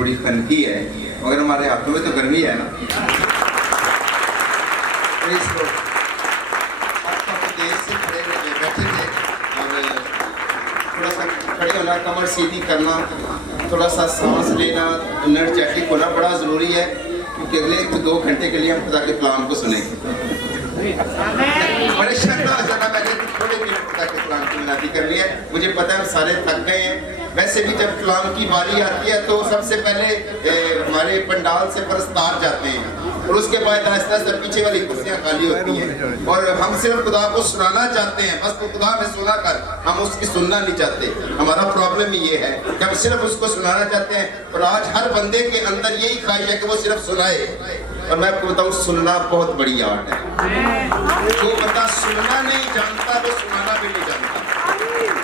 थोड़ी खनकी है, मगर हमारे हाथों में तो गर्मी है ना। तो इसको काफ़ी देर से बैठे थे और थोड़ा सा खड़े होना, कमर सीधी करना, थोड़ा सा सांस लेना, एनर्जेटिक होना बड़ा ज़रूरी है, क्योंकि अगले 1-2 घंटे के लिए हम खुदा के कलाम को सुनेंगे। बड़े शर्मा आ जाना, मैंने थोड़े मिनट खुदा के कलाम की मुनादी कर लिया है। मुझे पता है सारे थक गए हैं। वैसे भी जब कलाम की बारी आती है तो सबसे पहले हमारे पंडाल से परस्तार जाते हैं और उसके बाद आहिस्ता आहिस्ता पीछे वाली कुर्सियाँ खाली होती हैं और हम सिर्फ खुदा को सुनाना चाहते हैं, बस वो खुदा में सुना कर हम उसकी सुनना नहीं चाहते। हमारा प्रॉब्लम ही ये है कि हम सिर्फ उसको सुनाना चाहते हैं और आज हर बंदे के अंदर यही ख्वाहिश है कि वो सिर्फ सुनाए। और मैं आपको बताऊँ, सुनना बहुत बड़ी आर्ट है। जो बंदा सुनना नहीं जानता वो सुनाना भी नहीं जानता।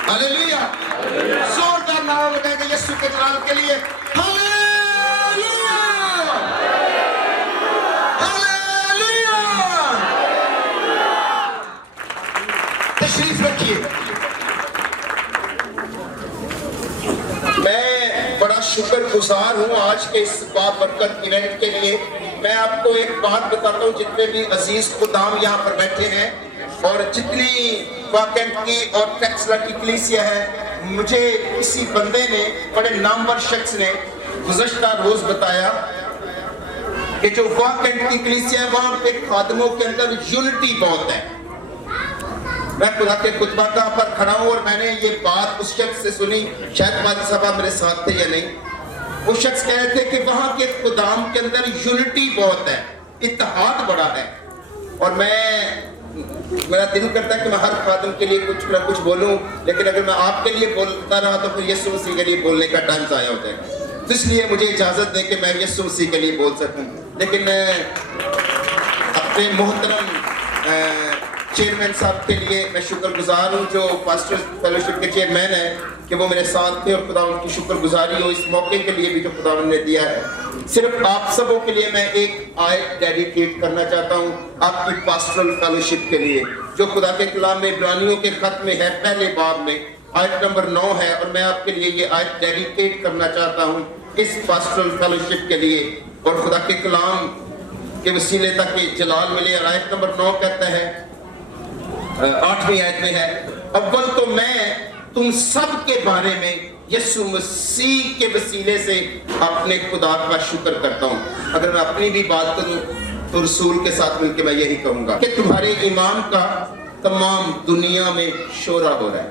हालेलुया, जोरदार नारा लगाएंगे यीशु के जलाल के लिए। Hallelujah, hallelujah. तशरीफ रखिए। मैं बड़ा शुक्रगुजार हूँ आज के इस बाबरकत इवेंट के लिए। मैं आपको एक बात बताता हूँ, जितने भी अजीज खुदाम यहाँ पर बैठे हैं और जितनी वाकई की और टेक्सला की कलीसिया है, मुझे किसी बंदे ने, बड़े नामवर शख्स ने गुज़श्ता रोज बताया कि जो वाकई की कलीसिया है वहाँ पे खादमों के अंदर यूनिटी बहुत है। मैं खुदा के खुतबा पर खड़ा हूँ और मैंने ये बात उस शख्स से सुनी, शायद वाली साहब मेरे साथ थे या नहीं। वो शख्स कह रहे थे कि वहाँ के खुदाम के अंदर यूनिटी बहुत है, इत्तेहाद बड़ा है। और मेरा दिल करता है कि मैं हर खादम के लिए कुछ ना कुछ बोलूं, लेकिन अगर मैं आपके लिए बोलता रहा तो फिर यीशु मसीह के लिए बोलने का टाइम ज़ाया हो जाएगा। तो इसलिए मुझे इजाज़त दे कि मैं यीशु मसीह के लिए बोल सकूं। लेकिन अपने मोहतरम चेयरमैन साहब के लिए मैं शुक्रगुजार हूँ, जो पास्टर्स फेलोशिप के चेयरमैन हैं, कि वो मेरे साथ थे और खुदा उनकी शुक्रगुजारी हो इस मौके के लिए भी जो खुदा ने दिया है। सिर्फ आप सबों के लिए मैं एक आयत डेडिकेट करना चाहता हूँ आपकी पास्टरल फेलोशिप के लिए, जो खुदा के कलाम में इब्रानियों के खत में है, पहले बाब में आयत नंबर 9 है। और मैं आपके लिए ये आयत डेडिकेट करना चाहता हूँ इस पास्टरल फेलोशिप के लिए और खुदा के कलाम के वसीले तक जलाल मिले। और आयत नंबर 9 कहता है, 8वीं आयत में है, अव्वल तो मैं तुम सब के बारे में यीशु मसीह के वसीले से अपने खुदा का शुक्र करता हूँ। अगर मैं अपनी भी बात करूँ तो रसूल के साथ मिलकर मैं यही कहूँगा कि तुम्हारे ईमान का तमाम दुनिया में शोरा हो रहा है।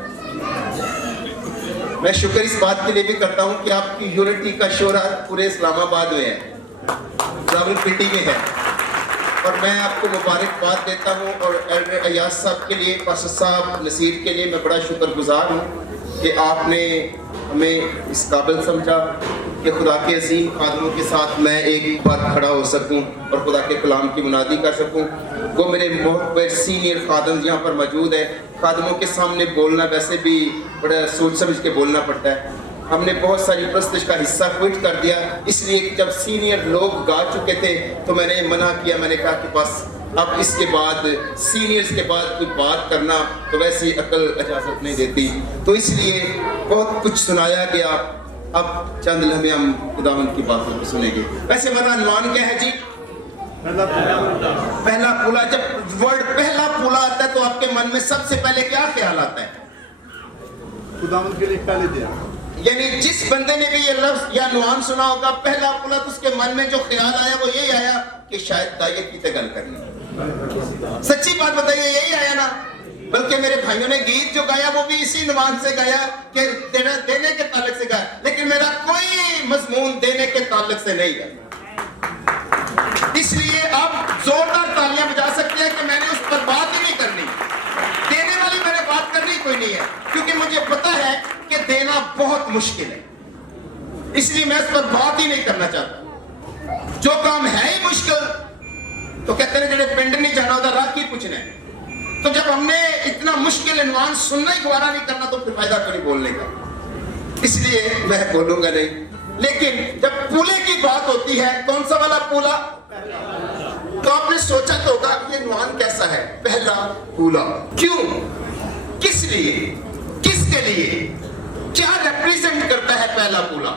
मैं शुक्र इस बात के लिए भी करता हूँ कि आपकी यूनिटी का शोरा पूरे इस्लामाबाद में है, रावलपिंडी में है। और मैं आपको मुबारकबाद देता हूँ और एल्डर अयाज साहब के लिए, पास्टर साहब नसीर के लिए मैं बड़ा शुक्रगुजार हूँ कि आपने हमें इस काबिल समझा कि खुदा के अजीम खादमों के साथ मैं एक बार खड़ा हो सकूँ और खुदा के कलाम की मुनादी कर सकूँ। वो मेरे बहुत सीनियर खादम यहाँ पर मौजूद है। खादमों के सामने बोलना वैसे भी बड़ा सोच समझ के बोलना पड़ता है। हमने बहुत सारी प्रस्तुति का हिस्सा क्विट कर दिया, इसलिए जब सीनियर लोग गा चुके थे तो मैंने मना किया। मैंने कहा कि बस अब इसके बाद सीनियर्स के बाद कोई बात करना तो वैसे अकल इजाज़त नहीं देती, तो इसलिए बहुत कुछ सुनाया गया। अब चंद लम्हे हम खुदावंद की बातों को सुनेंगे। वैसे हमारा अनुमान क्या है जी? पहला पूला। जब वर्ड पहला पूला आता है तो आपके मन में सबसे पहले क्या ख्याल आता है? खुदावंद के लिए पहले दिया। यानी जिस बंदे ने भी ये लफ्ज या नुआन सुना होगा पहला पुला, तो उसके मन में जो ख्याल आया वो यही आया कि शायद दायत की गल करनी। सच्ची बात बताइए, यही आया ना? बल्कि मेरे भाइयों ने गीत जो गाया वो भी इसी नुआन से गाया कि देने के ताल्लुक से गाया, लेकिन मेरा कोई मजमून देने के ताल्लुक से नहीं है। इसलिए आप जोरदार तालियां बजा सकते हैं कि मैंने उस पर बात ही नहीं करनी, देने वाली मैंने बात करनी कोई नहीं है, क्योंकि मुझे पता है कि देना बहुत मुश्किल है, इसलिए मैं इस पर बात ही नहीं करना चाहता। जो काम है ही मुश्किल, तो कहते हैं जेडे पिंड नहीं जाना उधर राह की पूछना है। तो जब हमने इतना मुश्किल इनवान सुनना ही गवारा नहीं करना तो फिर फायदा तो नहीं बोलने का, इसलिए मैं बोलूंगा नहीं। लेकिन जब पूले की बात होती है, कौन सा वाला पूला? तो आपने सोचा तो होगा ये इनवान कैसा है, पहला पूला। क्यों, किस लिए, किसके लिए, क्या रिप्रेजेंट करता है पहला पूला?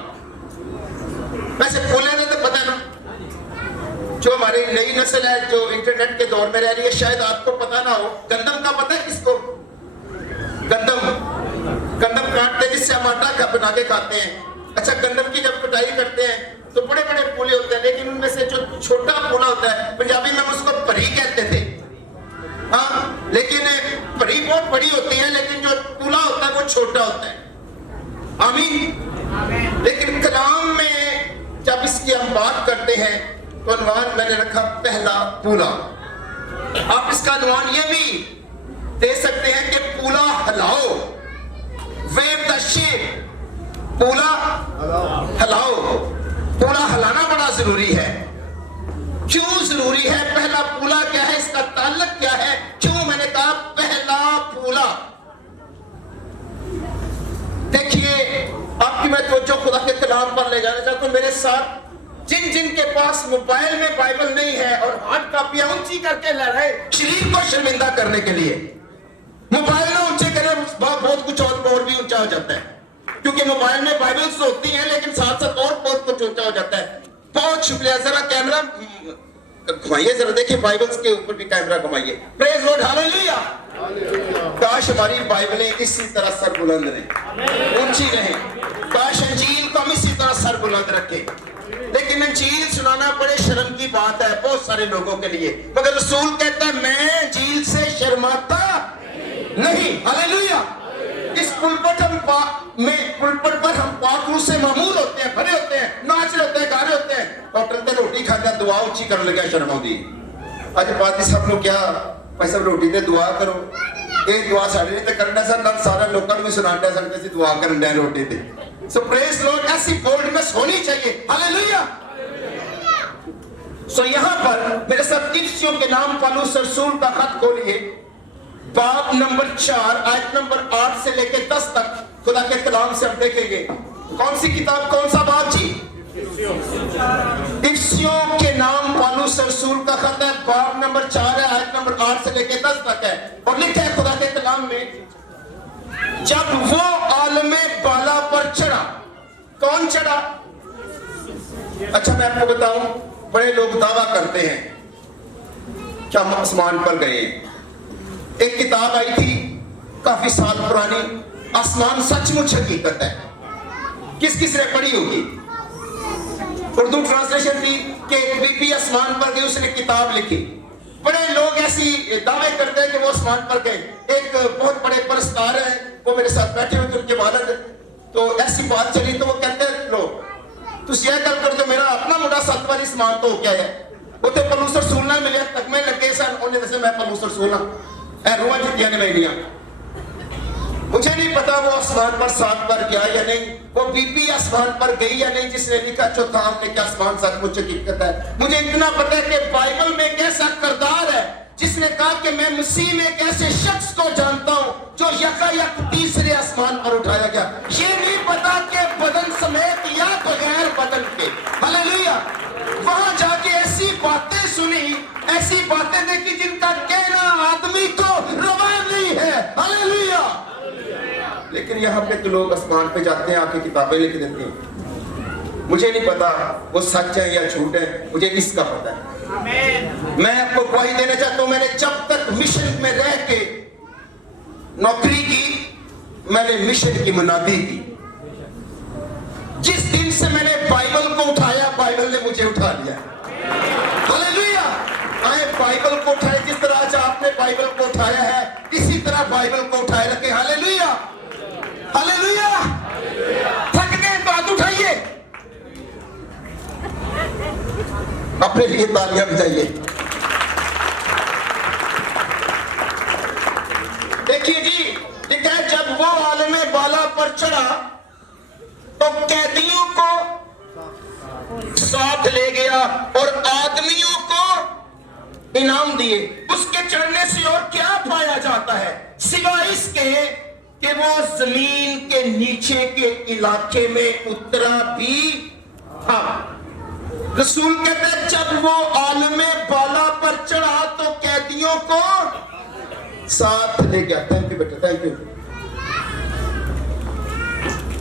वैसे फूले ने तो पता है ना, जो हमारी नई नस्ल है जो इंटरनेट के दौर में रह रही है, शायद आपको पता ना हो, गंदम का पता है किसको? गंदम काटते हैं जिससे हम आटा बना के खाते हैं। अच्छा, गंदम की जब कटाई करते हैं तो बड़े बड़े फूले होते हैं, लेकिन उनमें से जो छोटा फूला होता है, पंजाबी में हम उसको परी कहते थे। हाँ, लेकिन परी बहुत बड़ी होती है, लेकिन जो फूला होता है वो छोटा होता है। आमीन। लेकिन कलाम में जब इसकी हम बात करते हैं तो अनुमान मैंने रखा पहला फूला। आप इसका अनुमान ये भी दे सकते हैं कि फूला हिलाओ, वेव द शेप, फूला हिलाओ। फूला हिलाना बड़ा जरूरी है। क्यों जरूरी है? पहला फूला क्या है, इसका ताल्लुक क्या है? क्यों मैंने कहा पहला फूला? देखिए, आपकी मैं तवज्जो खुदा के कलाम पर ले जाना चाहता हूं। मेरे साथ जिन जिन के पास मोबाइल में बाइबल नहीं है और हार्ड कॉपियां ऊंची करके ला रहे शरीर को शर्मिंदा करने के लिए, मोबाइल में ऊंचे करें बहुत कुछ और भी ऊंचा हो जाता है, क्योंकि मोबाइल में बाइबल्स होती हैं लेकिन साथ साथ और बहुत कुछ ऊंचा हो जाता है। बहुत शुक्रिया। जरा कैमरा घुमाइए, जरा देखिए बाइबल्स के ऊपर भी कैमरा घुमाइए। Praise Lord, hallelujah. काश हमारी बाइबलें इसी तरह सर बुलंद रहे, ऊंची रहे। काश अंजील को हम इसी तरह सर बुलंद रखें। लेकिन अंजील सुनाना बड़े शर्म की बात है बहुत सारे लोगों के लिए, मगर रसूल कहता है मैं अंजील से शर्माता नहीं। हालेलुया। इस पुलपट पर हम पाकरू से मामूर होते हैं, भरे होते हैं, नाच रहे होते हैं, गा रहे होते हैं, होटल पे रोटी खाते हैं, दुआ ऊंची कर लगे शर्म होती। आज बात सब लोग क्या भाई सब रोटी ते दुआ करो, ये दुआ साड़ी नहीं तो करना सर, सारे लोगों को भी सुनाते सकते सी दुआ करना रोटी ते। सो प्रेज लॉर्ड, ऐसी बोल्डनेस होनी चाहिए। हालेलुया। सो यहाँ पर मेरे साथ इफ्सियों के नाम पौलुस रसूल का खत खोलिए, बाब नंबर 4 आयत नंबर 8 से लेके 10 तक खुदा के कलाम से हम देखेंगे। कौन सी किताब, कौन सा बाब जी? इफ्सियों के नाम पौलुस रसूल का खत है, बाब नंबर 4 है, आयत नंबर 8 से लेके 10 तक है, और लिखा है खुदा के कलाम में, जब वो आलमे बाला पर चढ़ा। कौन चढ़ा? अच्छा मैं आपको बताऊं, बड़े लोग दावा करते हैं कि हम आसमान पर गए। एक किताब आई थी काफी साल पुरानी, आसमान सचमुच हकीकत है। किस किस ने पढ़ी होगी? उर्दू ट्रांसलेशन थी कि एक बीबी आसमान पर गई, उसने किताब लिखी। बड़े लोग ऐसी दावे करते हैं कि वो आसमान पर गए। एक बहुत बड़े परस्तार हैं, वो मेरे साथ बैठे हुए थे, उनके वालिद, तो ऐसी बात चली तो वो कहते हैं लो तुम यह गल कर दो, मेरा अपना मुंडा 7 बार आसमान तो क्या है, वो तो पौलुस रसूल नाल मिले, तकमे लगे सन, उन्हें दसे मैं पौलुस रसूल हां, रूहां जित्तियां ने मेरियां। मुझे नहीं पता वो आसमान पर 7 बार गया या नहीं, वो बीबी आसमान पर गई या नहीं जिसने लिखा चौथा हमने क्या आसमान सचमुच हकीकत है। मुझे इतना पता है कि बाइबल में एक ऐसा किरदार है जिसने कहा कि मैं मसीह में एक ऐसे शख्स को जानता हूं जो यकायक तीसरे आसमान पर उठाया गया। ये नहीं पता कि बदन समेत या बगैर बदन के। हालेलुया। वहां जाके ऐसी बातें सुनी, ऐसी बातें देखी जिनका कहना आदमी को रवा नहीं है। हालेलुया। लेकिन यहाँ पे तो लोग आसमान पे जाते हैं, आके किताबें लिख देते हैं। मुझे नहीं पता वो सच है या झूठ है, मुझे इसका पता है। मैं आपको गवाही देना चाहता हूं, मैंने जब तक मिशन में रह के नौकरी की, मैंने मिशन की मुनादी की। जिस दिन से मैंने बाइबल को उठाया, बाइबल ने मुझे उठा लिया। हालेलुया। आए बाइबल को उठाए, जिस तरह आज आपने बाइबल को उठाया है, इसी तरह बाइबल को उठाए रखे। हालेलुया। हालेलुया। थक गए तो हाथ उठाइए, अपने लिए तालियां बजाइए। देखिए जी, लिखा है जब वो आलमे बाला पर चढ़ा तो कैदियों को साथ ले गया और आदमियों को इनाम दिए। उसके चढ़ने से और क्या पाया जाता है सिवाय इसके कि वो जमीन के नीचे के इलाके में उतरा भी था। रसूल कहते हैं जब वो आलमे बाला पर चढ़ा तो कैदियों को साथ ले गया। थैंक यू बेटा, थैंक यू।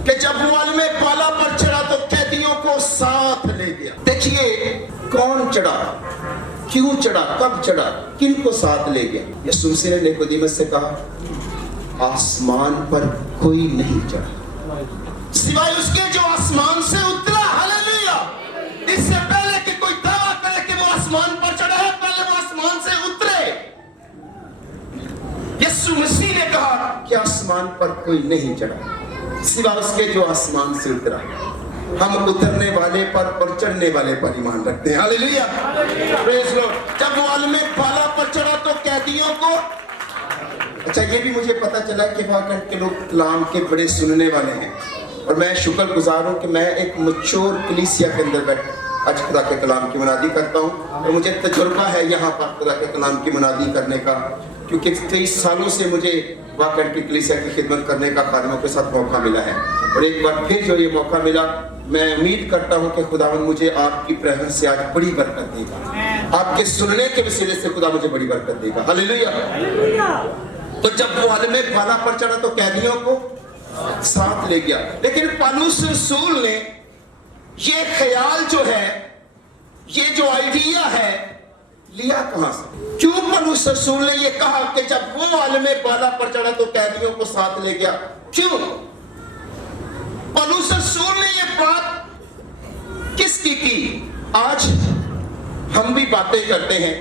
کہ جب وہ आलम बाला पर चढ़ा तो कैदियों को साथ ले गया। देखिए कौन चढ़ा, क्यों चढ़ा, कब चढ़ा, किन को साथ ले गया। यीशु मसीह ने निकोदेमस से कहा आसमान पर कोई नहीं चढ़ा सिवाय उसके जो आसमान से उतरा। हालेलुया। इससे पहले कि कोई दावा करे कि वो आसमान पर चढ़ा है, पहले वो आसमान से उतरे। यीशु मसीह ने कहा कि आसमान पर कोई नहीं चढ़ा सिवाय उसके जो आसमान से उतरा। हम उतरने वाले पर और चढ़ने वाले पर ईमान रखते हैं। हालेलुया। Praise Lord. जब वो आलम बाला पर चढ़ा तो कैदियों को, अच्छा ये भी मुझे पता चला कि वहाँ के लोग कलाम के बड़े सुनने वाले हैं और मैं शुक्रगुजार हूँ कि मैं एक मच्योर कलीसिया के अंदर बैठ आज खुदा के कलाम की मुनादी करता हूँ और मुझे तजुर्बा है यहाँ पर खुदा के कलाम की मुनादी करने का, क्योंकि कई सालों से मुझे वाकई की कलीसिया की खिदमत करने का खादिमों के साथ मौका मिला है और एक बार फिर जो ये मौका मिला, मैं उम्मीद करता हूँ कि खुदावंद मुझे आपकी प्रेजेंस से आज बड़ी बरकत देगा। आपके सुनने के वसीले से खुदा मुझे बड़ी बरकत देगा। हालेलुया। तो जब वो आलम बाला पर चढ़ा तो कैदियों को साथ ले गया। लेकिन पौलुस रसूल ने ये ख्याल जो है, ये जो आइडिया है, लिया कहां से? क्यों पौलुस रसूल ने ये कहा कि जब वो आलम बाला पर चढ़ा तो कैदियों को साथ ले गया? क्यों पौलुस रसूल ने ये बात किसकी की? आज हम भी बातें करते हैं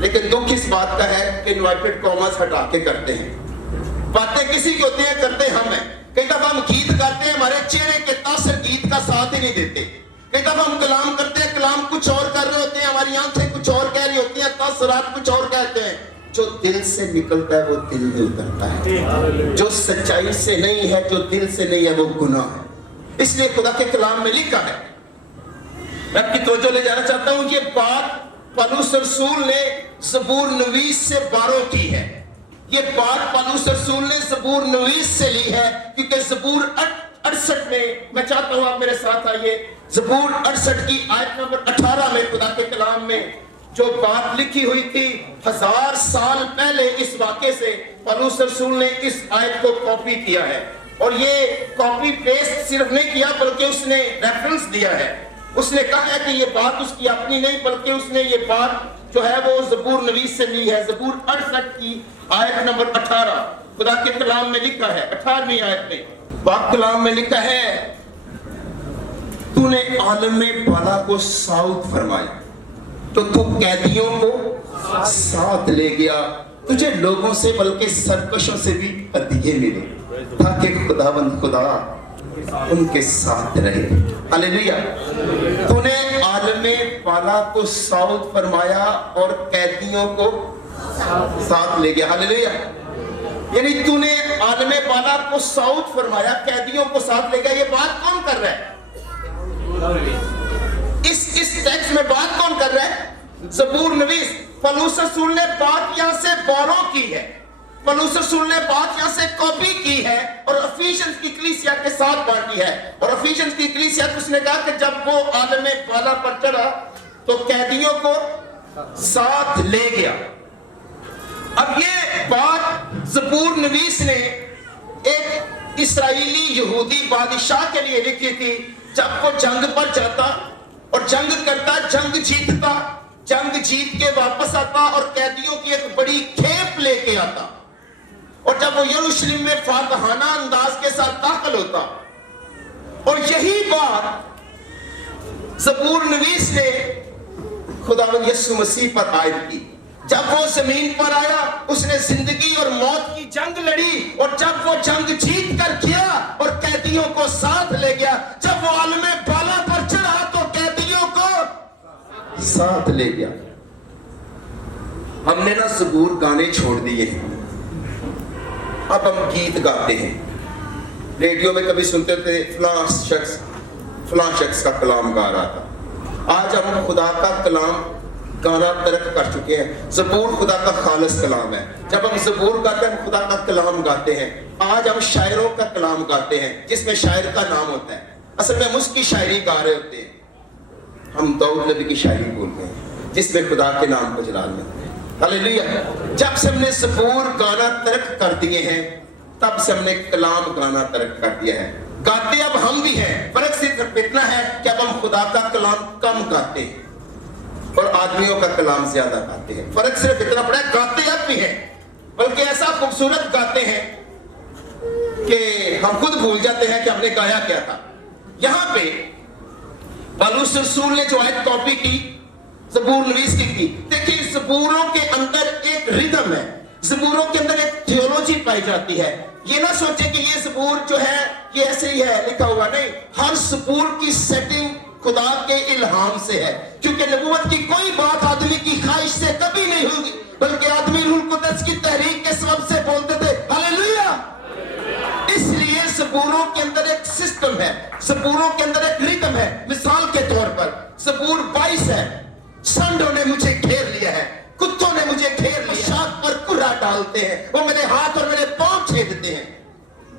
लेकिन दुख इस बात का है कि इन्वर्टेड कॉमर्स हटा के करते हैं। बातें किसी की होती है, करते हम हैं। कई दफा हम गीत गाते हैं, हमारे चेहरे के तासर गीत का साथ ही नहीं देते। कई दफा हम कलाम करते हैं, कलाम कुछ और कर रहे होते हैं, हमारी आंखें कुछ और कह रही होती हैं, तासरात कुछ और कहते हैं। जो दिल से निकलता है वो दिल में उतरता है। जो सच्चाई से नहीं है, जो दिल से नहीं है, वो गुनाह है। इसलिए खुदा के कलाम में लिखा है, मैं आपकी तवज्जो ले जाना चाहता हूं, ये बात पौलुस रसूल ने ज़बूर नवीस से बारो की है। ये बात पौलुस रसूल ने ज़बूर नवीस से ली है, क्योंकि ज़बूर 68 में, मैं चाहता हूं आप मेरे साथ आइए, ज़बूर 68 की आयत नंबर 18 में खुदा के कलाम में जो बात लिखी हुई थी 1000 साल पहले, इस वाक़े से पौलुस रसूल ने इस आयत को कॉपी किया है। और ये कॉपी पेस्ट सिर्फ नहीं किया बल्कि उसने रेफरेंस दिया है। उसने कहा है कि ये बात उसकी अपनी नहीं, बल्कि उसने ये बात जो है वो ज़बूर नवीस से ली है। ज़बूर 68 की आयत नंबर 18 खुदा के कलाम में लिखा है, 18वीं आयत में पाक कलाम में लिखा है, तूने आलम बाला को साउथ फरमाया तो तू कैदियों को साथ ले गया। तुझे लोगों से बल्कि सरकशों से भी हदिये मिले ताकि खुदावंद खुदा उनके साथ रहे। हालेलुया। तूने आलम बाला को साउथ फरमाया और कैदियों को साथ ले गया। हालेलुया। यानी तूने आलम बाला को साउथ फरमाया, कैदियों को साथ ले गया। ये बात कौन कर रहा है? इस टेक्स्ट में बात कौन कर रहा है? ज़बूर नवीस। पौलुस रसूल ने बात यहां से बोरो की है, पौलुस रसूल ने बात यहां से कॉपी की है और एफिशिएंस की कलीसिया के साथ बांटी है। और एफिशिएंस की कलीसिया को उसने कहा कि जब वो आलम बाला पर चढ़ा तो कैदियों को साथ ले गया। अब ये बात ज़बूर नवीस ने एक इस्राएली यहूदी बादशाह के लिए लिखी थी। जब वो जंग पर जाता और जंग करता, जंग जीतता, जंग जीत के वापस आता और कैदियों की एक बड़ी खेप लेके आता, और जब वो यरूशलेम में फातहाना अंदाज के साथ दाखिल होता, और यही बात ज़बूर नवीस ने खुदावंद यीशु मसीह पर आयद की। जब वो जमीन पर आया, उसने जिंदगी और मौत की जंग लड़ी, और जब वो जंग जीत कर गया और कैदियों को साथ ले गया, जब वो आलम बाला पर चढ़ा तो कैदियों को साथ ले गया। हमने ना ज़बूर गाने छोड़ दिए हैं, अब हम गीत गाते हैं। रेडियो में कभी सुनते थे फलां शख्स का कलाम गा रहा था। आज हम खुदा का कलाम गाना तर्क कर चुके हैं। ज़बूर खुदा का खालिस कलाम है। जब हम ज़बूर गाते हैं, खुदा का कलाम गाते हैं। आज हम शायरों का कलाम गाते हैं जिसमें शायर का नाम होता है। असल में हम उसकी शायरी गा रहे होते हैं। हम दाऊद नबी की शायरी बोलते हैं जिसमें खुदा के नाम को जलाल मिलते हैं। हालेलुया। जब से हमने ज़बूर गाना तर्क कर दिए हैं, तब से हमने कलाम गाना तर्क कर दिया है। गाते अब हम भी हैं, फर्क सिर्फ इतना है कि अब हम खुदा का कलाम कम गाते हैं और आदमियों का कलाम ज्यादा गाते हैं। फर्क सिर्फ इतना पड़ा है, गाते अब भी हैं, बल्कि ऐसा खूबसूरत गाते हैं कि हम खुद भूल जाते हैं कि हमने गाया क्या था। यहां पे पौलुस रसूल ने जो आयत कॉपी की ज़बूर नवीस की, देखिए ज़बूरों के अंदर एक रिदम है, ज़बूरों के अंदर एक थियोलॉजी पाई जाती है। ये ना सोचे कि ये ज़बूर जो है ये ऐसे ही है लिखा हुआ, नहीं, हर ज़बूर की सेटिंग खुदा के इल्हाम से है, क्योंकि नबूवत की कोई बात आदमी की ख्वाहिश से कभी नहीं होगी, बल्कि आदमी रूह कुद्दस की तहरीक के सबब से बोलते थे हालेलुया। इसलिए ज़बूरों के अंदर एक सिस्टम है, ज़बूरों के अंदर एक रिदम है। मिसाल के तौर पर ज़बूर 22 है, सांडों ने मुझे घेर लिया है, कुत्तों ने मुझे घेर लिया, शाख पर कुर्रा डालते हैं, वो मेरे हाथ और मेरे पांव छेदते हैं।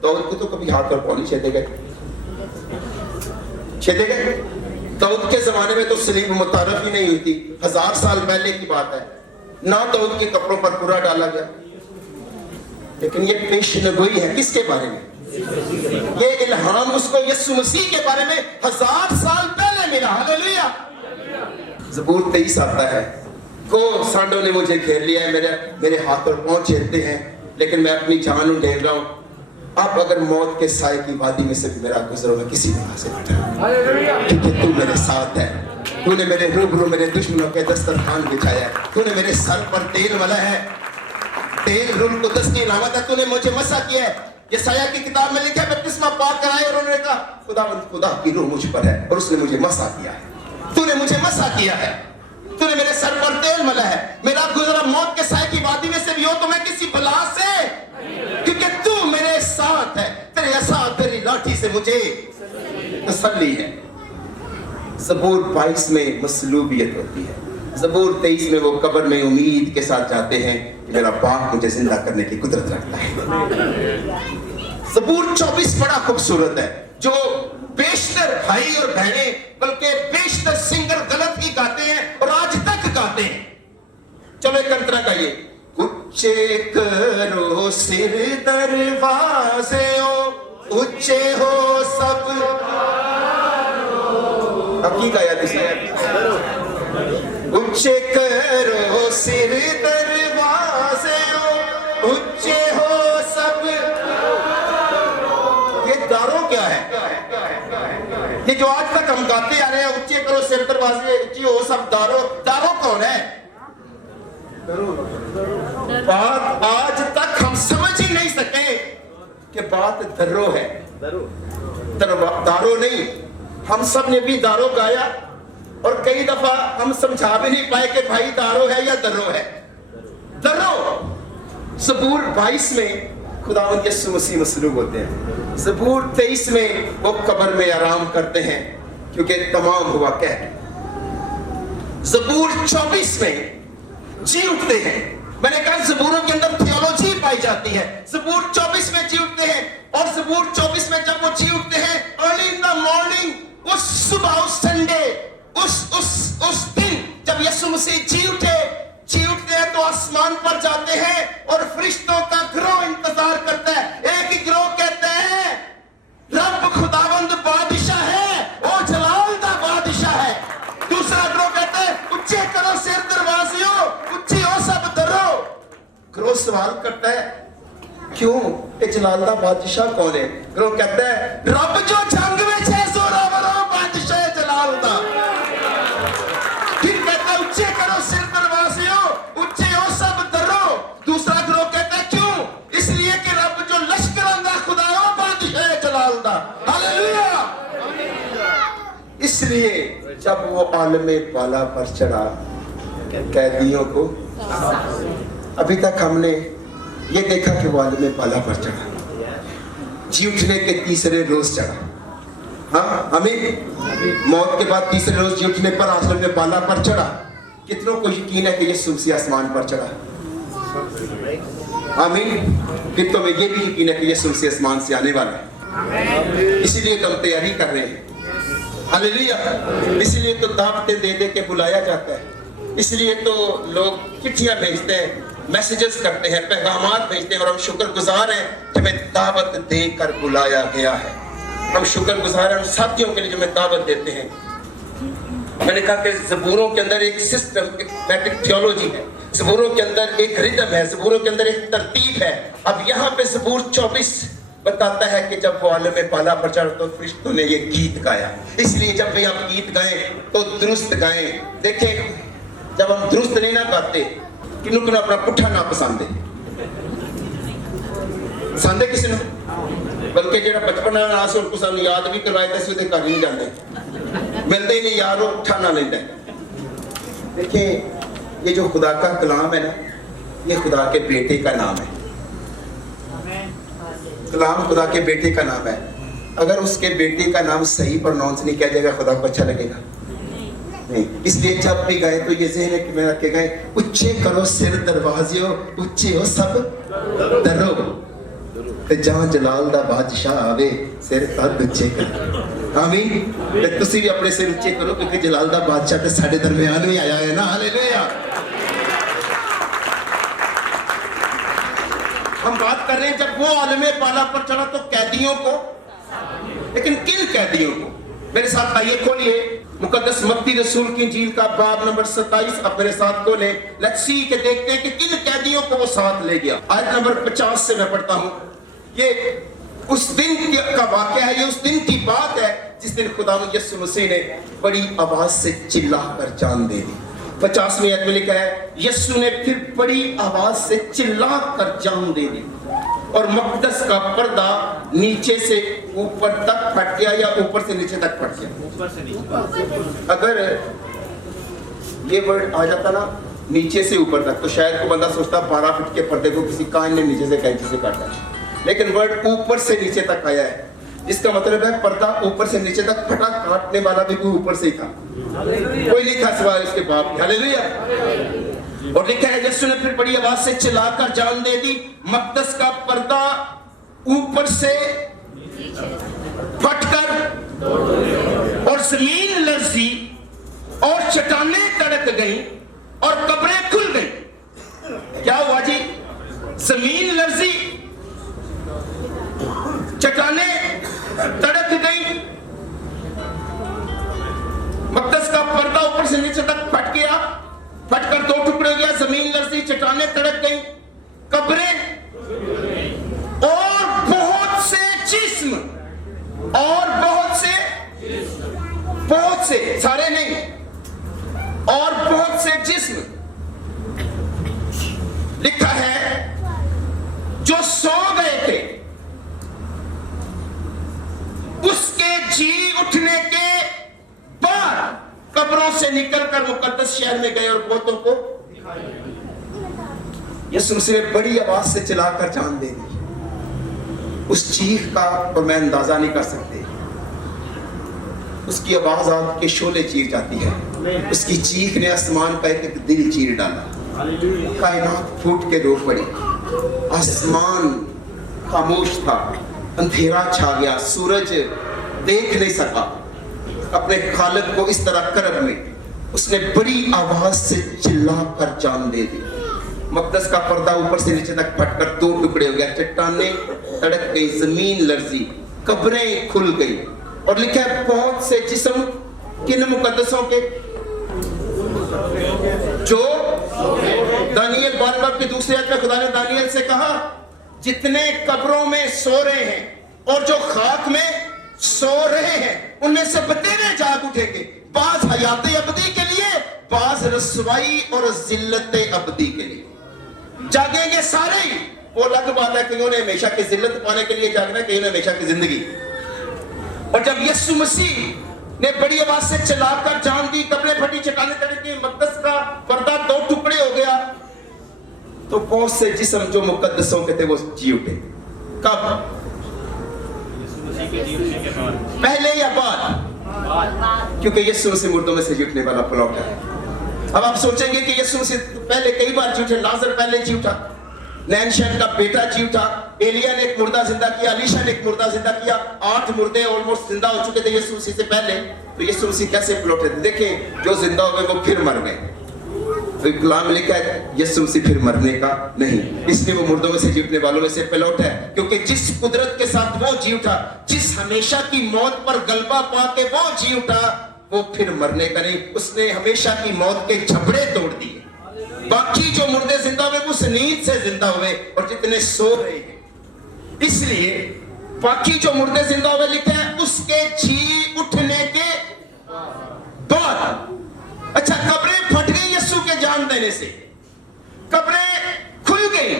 दाऊद को तो कभी हाथ और पांव नहीं छेदे गए, छेदे गए? दाऊद के जमाने में तो सलीब मुतारफ ही नहीं हुई थी, 1000 साल पहले की बात है, ना दाऊद के कपड़ों पर कुर्रा डाला गया। लेकिन ये पेशनगोई है किसके बारे में? ये इल्हाम उसको यीशु मसीह के बारे में 1000 साल पहले मिला। हालेलुया। ज़बूर 23 आता है, वो सांडों ने मुझे घेर लिया है, मेरे हाथ और पांव छेदते हैं, लेकिन मैं अपनी जान उंडेल रहा हूं। अब अगर मौत के साए की वादी में से भी मेरा गुजरो, मैं किसी तरह से बचा, क्योंकि तू मेरे साथ है। तूने मेरे रूबरू मेरे दुश्मनों के दस्तरखान बिछाया है, तूने मेरे सर पर तेल मला है, तेल रूह कुद्दस की इलामत है, तूने मुझे मसा किया है। यशायाह की किताब में लिखा है, बपतिस्मा पाक कराए और उन्होंने कहा खुदावंद खुदा की रूह मुझ पर है और उसने मुझे मसा किया है। तूने मुझे मसा किया है, तूने मेरे सर पर तेल मला है, मेरा गुजरा मौत के साए की वादी में से भी हो तो मैं किसी बला से, क्योंकि तू मेरे साथ है, तेरे साथ तेरी लाठी से मुझे तसल्ली है। ज़बूर 22 में मसलूबियत होती है, ज़बूर 23 में वो कब्र में उम्मीद के साथ जाते हैं कि मेरा बाप मुझे जिंदा करने की कुदरत रखता है। ज़बूर 24 बड़ा खूबसूरत है, जो बेशतर भाई और बहनें बल्कि बेशतर सिंगर गलत ही गाते हैं और आज तक गाते हैं। चलो एक अंतरा का ये, ऊंचे करो सिर दरवाजे ऊंचे हो सब, अब की गाया ऊंचे करो सिर दरवाजे ऊंचे हो सब। ये दारों क्या है? ये जो आज तक हम गाते आ रहे हैं, ऊंचे करो सिर दरवाजे ऊंचे हो सब, दारों कौन है? बात आज तक हम समझ ही नहीं सके कि बात दर्रो है, दारो नहीं। हम सब ने भी दारो गाया और कई दफा हम समझा भी नहीं पाए कि भाई दारो है या दर्रो है। दर्रो ज़बूर 22 में खुदावंद यीशु मसीह मसलूब होते हैं, ज़बूर 23 में वो कब्र में आराम करते हैं क्योंकि तमाम हुआ कह। ज़बूर 24 में जी उठते हैं। मैंने कहा ज़बूरों के अंदर थियोलॉजी पाई जाती है। ज़बूर 24 में जी उठते हैं और ज़बूर 24 में जब वो जी उठते हैं, अर्ली इन द मॉर्निंग, उस सुबह, उस संडे, उस दिन जब यीशु मसीह जी उठते हैं तो आसमान पर जाते हैं और फरिश्तों का गिरोह इंतजार करता है। एक ही गिरोह कहते हैं रब खुदावंद बादशाह है, ओ जलाल दा बादशाह है। दूसरा गिरोह कहते हैं ऊंचे करो सिर दरवाजियों, ऊंची हो सब दरो। गिरोह सवाल करता है क्यों, ये जलाल दा बादशाह कौन है? गिरोह कहता है रब जो जंग में है जोरावर बादशाह जलाल दा। फिर कहता है ऊंचे करो सिर दरवाजियों, ऊंचे हो सब दरो। दूसरा गिरोह कहता है क्यों? इसलिए कि रब जो लश्करां दा खुदा है वो बादशाह जलाल दा। हालेलुया। इसलिए जब वो आलमे बाला पर चढ़ा कैदियों को, अभी तक हमने ये देखा कि वो आलमे बाला पर चढ़ा, जी उठने के तीसरे रोज चढ़ा। हाँ, हमें मौत के बाद तीसरे रोज जी उठने पर आलमे बाला पर चढ़ा। कितनों को यकीन है कि ये सूफी आसमान पर चढ़ा? आमीन। कितनों में ये भी यकीन है कि ये सूफी आसमान से आने वाला है? इसीलिए तो हम तैयारी कर रहे हैं। हालेलुया। इसलिए तो दावतें दे दे के बुलाया जाता है, इसलिए तो लोग चिट्ठियां भेजते हैं, मैसेजेस करते हैं, पैगामात भेजते हैं और हम शुक्रगुजार हैं कि हमें दावत देकर बुलाया गया है। हम शुक्रगुजार हैं उन साथियों के लिए जो हमें दावत देते हैं। मैंने कहा कि ज़बूरों के अंदर एक सिस्टम, एक मैट्रिक थियोलॉजी है, ज़बूरों के अंदर एक रिदम है, ज़बूरों के अंदर एक तरतीब है। अब यहाँ पे ज़बूर 24 बताता है कि जब वो आलम पाला पर चढ़ा तो फरिश्तों ने ये गीत गाया। इसलिए जब भी आप गीत गाएं तो दुरुस्त गाएं। देखें, जब हम दुरुस्त नहीं ना गाते, किन्नू किन्नू अपना पुट्ठा ना पसंद है, पसंद है किसी ने, बल्कि जो बचपन ना से उनको सानू याद भी करवाए थे उसके घर नहीं जाते, मिलते ही नहीं यार, वो उठा ना लेता है। देखिए, ये जो खुदा का कलाम है ना, ये खुदा के बेटे का नाम है। कलाम खुदा के बेटे का नाम है। अगर उसके बेटे का नाम सही प्रोनाउंस नहीं किया जाएगा, खुदा को अच्छा लगेगा नहीं। इसलिए जब भी गए तो ये ज़हन में रखे गए, उच्चे करो सिर दरवाज़ियो, उच्चे हो सब दरो, ते जहां जलाल दा बादशाह आवे सिर कद उच्चे कर। आमीन। ते तुसी भी अपने सिर उच्चे करो, क्योंकि जलाल दा बादशाह ते साडे दरमियान में आया है ना। हालेलुया। हम बात कर रहे हैं जब वो आलमे पाला पर चढ़ा तो कैदियों को, लेकिन किन कैदियों को? मेरे साथ आइए, खोलिए मुकद्दस मत्ती रसूल की इंजील का बाब नंबर 27। अब मेरे साथ खोले, लेट्स सी के देखते हैं कि किन कैदियों को वो साथ ले गया। आयत नंबर 50 से मैं पढ़ता हूँ। ये उस दिन का वाक़या है, ये उस दिन की बात है जिस दिन खुदा यीशु मसीह ने बड़ी आवाज से चिल्ला कर जान दे दी। 50वीं आयत में लिखा है, यीशु ने फिर बड़ी आवाज से चिल्ला कर जान दे दी और मक़दस का पर्दा नीचे से ऊपर तक फट गया, या ऊपर से नीचे तक फट गया। अगर ये वर्ड आ जाता ना नीचे से ऊपर तक, तो शायद को बंदा सोचता 12 फीट के पर्दे को किसी कान ने नीचे से कैंची से काटा है। लेकिन वर्ड ऊपर से नीचे तक आया है, इसका मतलब है पर्दा ऊपर से नीचे तक फटा, काटने वाला भी कोई ऊपर से ही था, कोई नहीं था सिवाय उसके बाप। हालेलुया। और लिखा है, यीशु ने फिर बड़ी आवाज से चिल्लाकर जान दे दी, मक़दस का पर्दा ऊपर से फटकर और जमीन लरजी और चट्टानें तड़क गई और कब्रें खुल गई। क्या हुआ जी? जमीन लरजी, चट्टानें तड़क गई, मक़दस का पर्दा ऊपर से नीचे तक फट गया, फटकर 2 टुकड़े हो गया, जमीन लरजी, चट्टानें तड़क गई, कब्रें और बहुत से जिस्म, और बहुत से सारे नहीं, और बहुत से जिस्म लिखा है जो सो गए थे, उसके जी उठने के बाद कब्रों से निकलकर मुकद्दस शहर में गए और बहुतों को यीशु मसीह ने बड़ी आवाज से चिल्लाकर जान दे दी। उस चीख का और मैं अंदाजा नहीं कर सकते, उसकी आवाज आग के शोले चीर जाती है। उसकी चीख ने आसमान का एक दिल चीर डाला, कायनात फूट के रो पड़ी, आसमान खामोश था, अंधेरा छा गया, सूरज देख नहीं सका अपने खालिक को इस तरह करब में। उसने बड़ी आवाज से चिल्लाकर जान दे दी। मक़दस का पर्दा ऊपर से नीचे तक फटकर 2 टुकड़े हो गया, चट्टानें तड़क गई, जमीन लरजी, कब्रें खुल गई। और लिखा है बहुत से जिस्म, किन मुकद्दसों के? जो दानियल 12 की दूसरी आयत में खुदा ने दानियल से कहा, जितने कब्रों में सो रहे हैं और जो खाक में सो रहे हैं, उनमें से बतेरे जाग उठेंगे, बाज हयात अबदी के लिए, बाज रसवाई और जिल्लत अबदी के लिए जागेंगे सारे ही। वो अलग बात है, कईयों ने हमेशा की जिल्लत पाने के लिए जागना, कईयों ने हमेशा की जिंदगी। और जब यीशु मसीह ने बड़ी आवाज से चिल्लाकर जान दी, कब्रें फटी, चट्टानें तड़क गई, मक़दस का पर्दा 2 टुकड़े हो गया, तो बहुत से जिस्म जो मुकद्दसों के थे वो जी उठे। कब? पहले या बाद? क्योंकि यीशु मसीह मुर्दों में से जी उठने वाला प्लॉट है। अब आप सोचेंगे कि यीशु मसीह पहले कई बार जी उठे, लाजर पहले जी उठा, नैनशैन का बेटा जी उठा, एलिया ने एक मुर्दा जिंदा किया, अलीशा ने एक मुर्दा जिंदा किया, 8 मुर्दे ऑलमोस्ट जिंदा हो चुके थे यीशु मसीह से पहले। तो यीशु मसीह कैसे प्लॉट थे? देखें, जो जिंदा हो गए वो फिर मर गए, तो कलाम में लिखा है यीशु मसीह फिर मरने का नहीं, इसलिए वो मुर्दों में से जी उठने वालों में से पहला उठा है, क्योंकि जिस कुदरत के साथ वो जी उठा, जिस हमेशा की मौत पर गलबा पाके वो जी उठा, वो फिर मरने का नहीं, उसने हमेशा की मौत के झपड़े तोड़ दिए। बाकी जो मुर्दे जिंदा हुए उस नींद से जिंदा हुए, और जितने सो रहे हैं, इसलिए बाकी जो मुर्दे जिंदा हुए लिखे हैं उसके जी उठने के बाद। अच्छा, कब्रें फट गई यीशु के जान देने से, कब्रें खुल गई,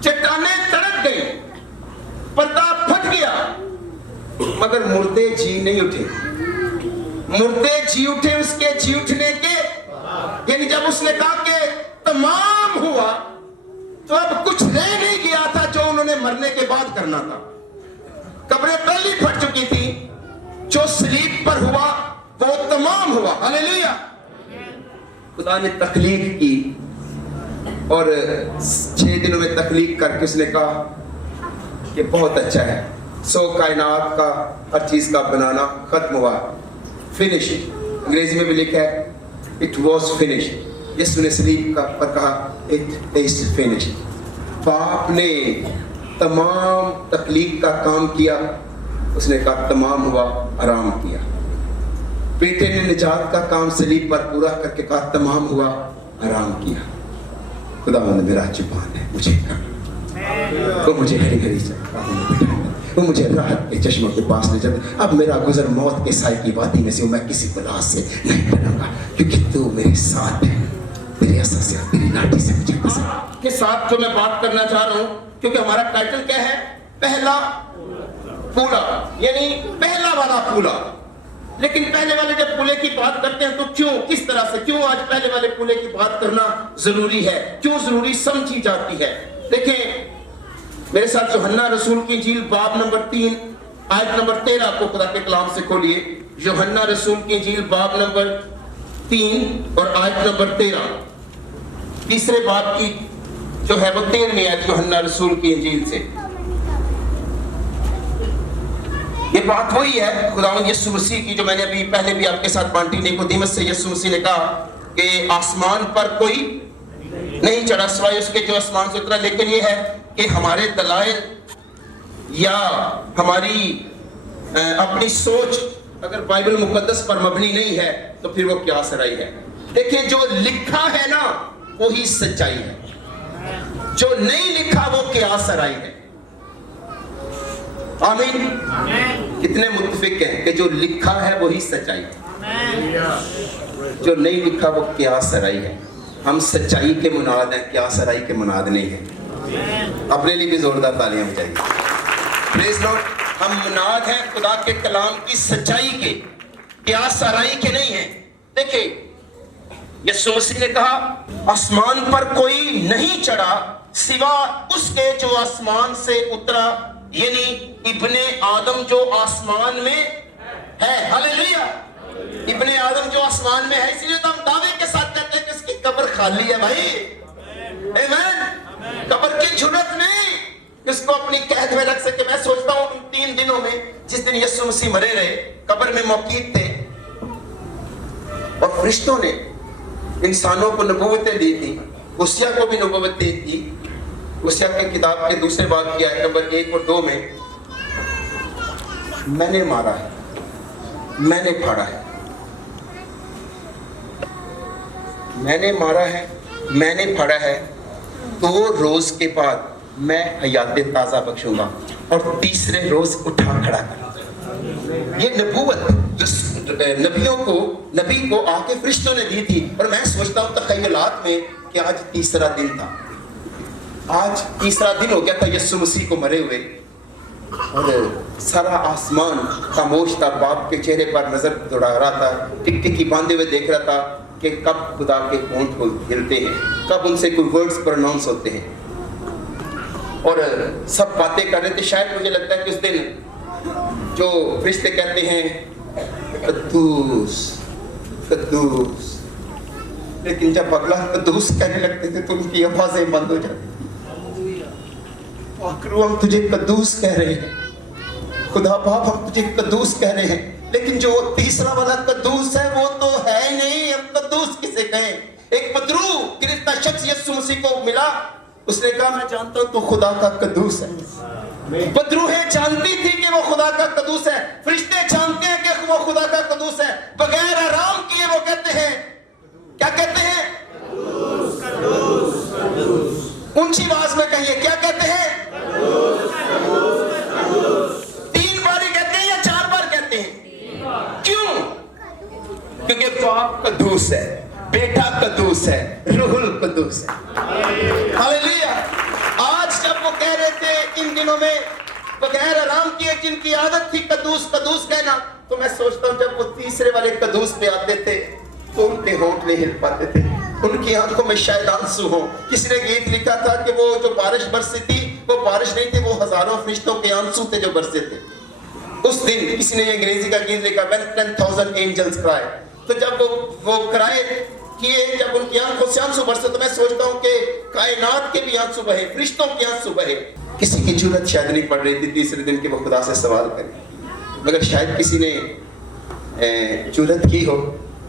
चट्टानें तड़क गई, पर्दा फट गया, मगर मुर्दे जी नहीं उठे। मुर्दे जी उठे उसके जी उठने के, यानी जब उसने कहा कि तमाम हुआ, तो अब कुछ रह नहीं गया था जो उन्होंने मरने के बाद करना था। कब्रें पहले फट चुकी थी, जो सलीब पर हुआ वो तमाम हुआ। हालेलुया। खुदा ने तख्लीक की और 6 दिनों में तख्लीक करके उसने कहा कि बहुत अच्छा है। सो कायनात का हर चीज का बनाना खत्म हुआ, फिनिश। अंग्रेजी में भी लिखा है इट वॉज फिनिश्ड। यीशु ने सलीब का पर कहा इट इज फिनिश्ड। बाप ने तमाम तख्लीक का काम किया, उसने कहा तमाम हुआ, आराम किया। बेटे ने निजात का काम सलीब पर पूरा करके कहा तमाम हुआ, आराम किया। खुदावंद मेरा जुबान है, मुझे वो मुझे घड़ी घड़ी वो मुझे राहत के चश्मों के पास ले जाता। अब मेरा गुजर मौत के साए की वादी में से मैं किसी गुनाह से नहीं डरूंगा, क्योंकि तू मेरे साथ है। तेरी असर से, तेरी लाठी से मुझे पसंद के साथ जो मैं बात करना चाह रहा हूँ, क्योंकि हमारा टाइटल क्या है? पहला पूला, यानी पहला वाला पूला। लेकिन पहले वाले जब पूले की बात करते हैं तो क्यों, किस तरह से, क्यों आज पहले वाले पूले की बात करना जरूरी है, क्यों जरूरी समझी जाती है? देखें मेरे साथ यूहन्ना रसूल की इंजील बाब नंबर 3 आयत नंबर 13 को खुदा के कलाम से खोलिए। यूहन्ना रसूल की इंजील बाब नंबर 3 और आयत नंबर 13, तीसरे बाब की जो है वो 13वीं आयत यूहन्ना रसूल की इंजील से। ये बात वही है खुदावंद यीशु मसीह की जो मैंने अभी पहले भी आपके साथ बांटी। निकोदेमस से यीशु मसीह ने कहा कि आसमान पर कोई नहीं चढ़ा सिवाय उसके जो आसमान से उतरा। लेकिन ये है कि हमारे दलाइल या हमारी अपनी सोच अगर बाइबल मुकद्दस पर मबनी नहीं है तो फिर वो क्या सराई है। देखिए जो लिखा है ना वही सच्चाई है, जो नहीं लिखा वो क्या सराई है। आमीन। कितने मुत्तफिक हैं कि जो लिखा है वही सच्चाई है, जो नहीं लिखा वो क्या सराई है। हम सच्चाई के मुनाद हैं, क्या सराई के मुनाद नहीं है। अपने लिए भी जोरदार तालियां बजाइए। Praise Lord. हम मुनाद हैं खुदा के कलाम की सच्चाई के, क्या सराई के नहीं है। देखिए यीशु मसीह ने कहा आसमान पर कोई नहीं चढ़ा सिवा उसके जो आसमान से उतरा, यानी इब्ने आदम जो आसमान में है। हालेलुया। इब्ने आदम जो आसमान में है, इसलिए तो हम दावे के साथ कहते हैं कि उसकी कब्र खाली है भाई। आमीन। कब्र की जरूरत नहीं इसको अपनी कैद में रख सके। मैं सोचता हूँ 3 दिनों में जिस दिन यीशु मसीह मरे रहे, कब्र में मौजूद थे और फरिश्तों ने इंसानों को नबूवतें दी थी, उसिया को भी नबूवतें दी। उसिया की किताब के दूसरे बाब की आयत नंबर 1 और 2 में मैंने मारा है, मैंने फाड़ा है, मैंने मारा है, मैंने फाड़ा है, 2 रोज के बाद मैं हयात ताजा बख्शूंगा और तीसरे रोज उठा खड़ा करूंगा। ये नबूवत नबी को आके फरिश्तों ने दी थी। और मैं सोचता हूँ तख़य्युलात में कि आज तीसरा दिन था, आज तीसरा दिन हो गया था यीशु मसीह को मरे हुए, और सारा आसमान खामोश था। बाप के चेहरे पर नजर दौड़ा रहा था, टिकटिकी बांधे हुए देख रहा था कि कब खुदा के होंठ को हिलते हैं, कब उनसे कोई वर्ड्स प्रोनाउंस होते हैं, और सब बातें कर रहे थे। शायद मुझे लगता है कि उस दिन जो फरिश्ते कहते हैं कद्दूस कद्दूस, लेकिन जब अगला कद्दूस कहने लगते थे तो उनकी आवाजें बंद हो जाती। आखिर हम तुझे कद्दूस कह रहे हैं, खुदा बाप हम तुझे कद्दूस कह रहे हैं, लेकिन जो तीसरा वाला कद्दूस है वो तो है नहीं। हम कद्दूस किसे कहें? शख्स यीशु मसीह को मिला, उसने कहा मैं जानता हूं तू खुदा का कदूस है। बदरूहें जानती थी कि वो खुदा का कदूस है, फरिश्ते जानते हैं कि वो खुदा का कदूस है। बगैर आराम किए वो कहते हैं, क्या कहते हैं? ऊंची आवाज में कहिए, क्या कहते हैं? 3 बार ही कहते हैं या 4 बार कहते हैं? क्यों? क्योंकि बाप कदूस है, बेटा कदूस है, रूहुल कदूस है। हालेलुया। आज जब वो कह रहे थे इन दिनों में बगैर आराम किए जिनकी आदत थी कदूस कदूस कहना, तो मैं सोचता हूं जब वो तीसरे वाले कदूस पे आते थे तो उनके होंठ नहीं हिल पाते थे, उनकी आंखों में शायद आंसू हो। किसी ने गीत लिखा था कि वो जो बारिश बरसी थी वो बारिश नहीं थी, वो हजारों फरिश्तों के आंसू थे जो बरसे थे उस दिन। किसी ने अंग्रेजी का गीत लिखा, When 10,000 angels cry। तो जब वो क्राई किए, जब उनकी आंखों से आंसू बरसे, तो मैं सोचता हूं कि कायनात के भी आंसू बहे, फरिश्तों के आंसू बहे। किसी की जरूरत शायद नहीं पड़ रही थी तीसरे दिन कि वो खुदा से सवाल करे, मगर शायद किसी ने जरूरत की हो,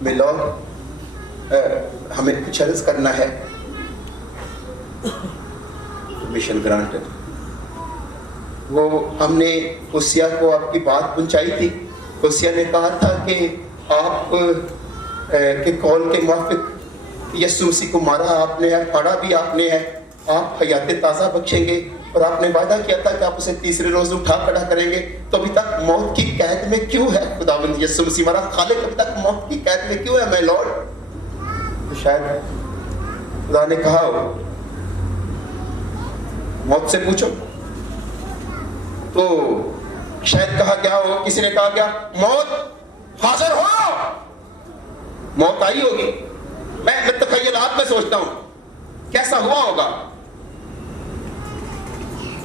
मिलो हमें कुछ अर्ज करना है, मिशन ग्रांटेड। वो हमने होशिया को आपकी बात पहुंचाई थी। होशिया ने कहा था कि आप के कॉल के मुआफिक यीशु मसीह को मारा आपने है, फाड़ा भी आपने है, आप हयात ताज़ा बख्शेंगे, और आपने वादा किया था कि आप उसे तीसरे रोज उठा खड़ा करेंगे। तो अभी तक मौत की कैद में क्यों है खुदावंद यीशु मसीह हमारा खालिक, अभी तक मौत की कैद में क्यों है मैं लॉर्ड? तो शायद खुदा ने कहा हो मौत से पूछो, तो शायद कहा क्या हो, किसी ने कहा क्या मौत हाजिर हो, मौत आई होगी। मैं तखय्युलात में सोचता हूं कैसा हुआ होगा,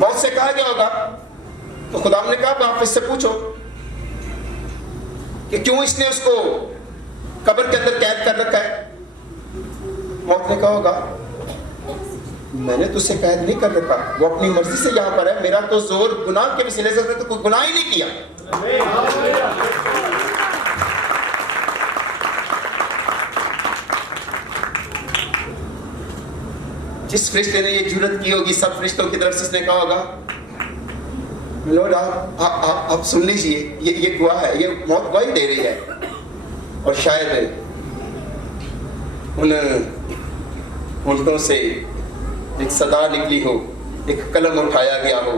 मौत से कहा गया होगा। तो खुदा ने कहा आप इससे पूछो कि क्यों इसने उसको कब्र के अंदर कैद कर रखा है। मौत ने कहा होगा मैंने तुझसे कैद नहीं कर रखा, वो अपनी मर्जी से यहां पर है, मेरा तो जोर गुनाह के वसीले से तो कोई गुनाह ही नहीं किया। जिस फरिश्ते ने ये जुर्रत की होगी, सब फरिश्तों की तरफ से इसने कहा होगा लॉर्ड आप सुन लीजिए, ये गवाह है, ये मौत गवाही दे रही है। और शायद उन होंठों से एक सदा निकली हो, एक कलम उठाया गया हो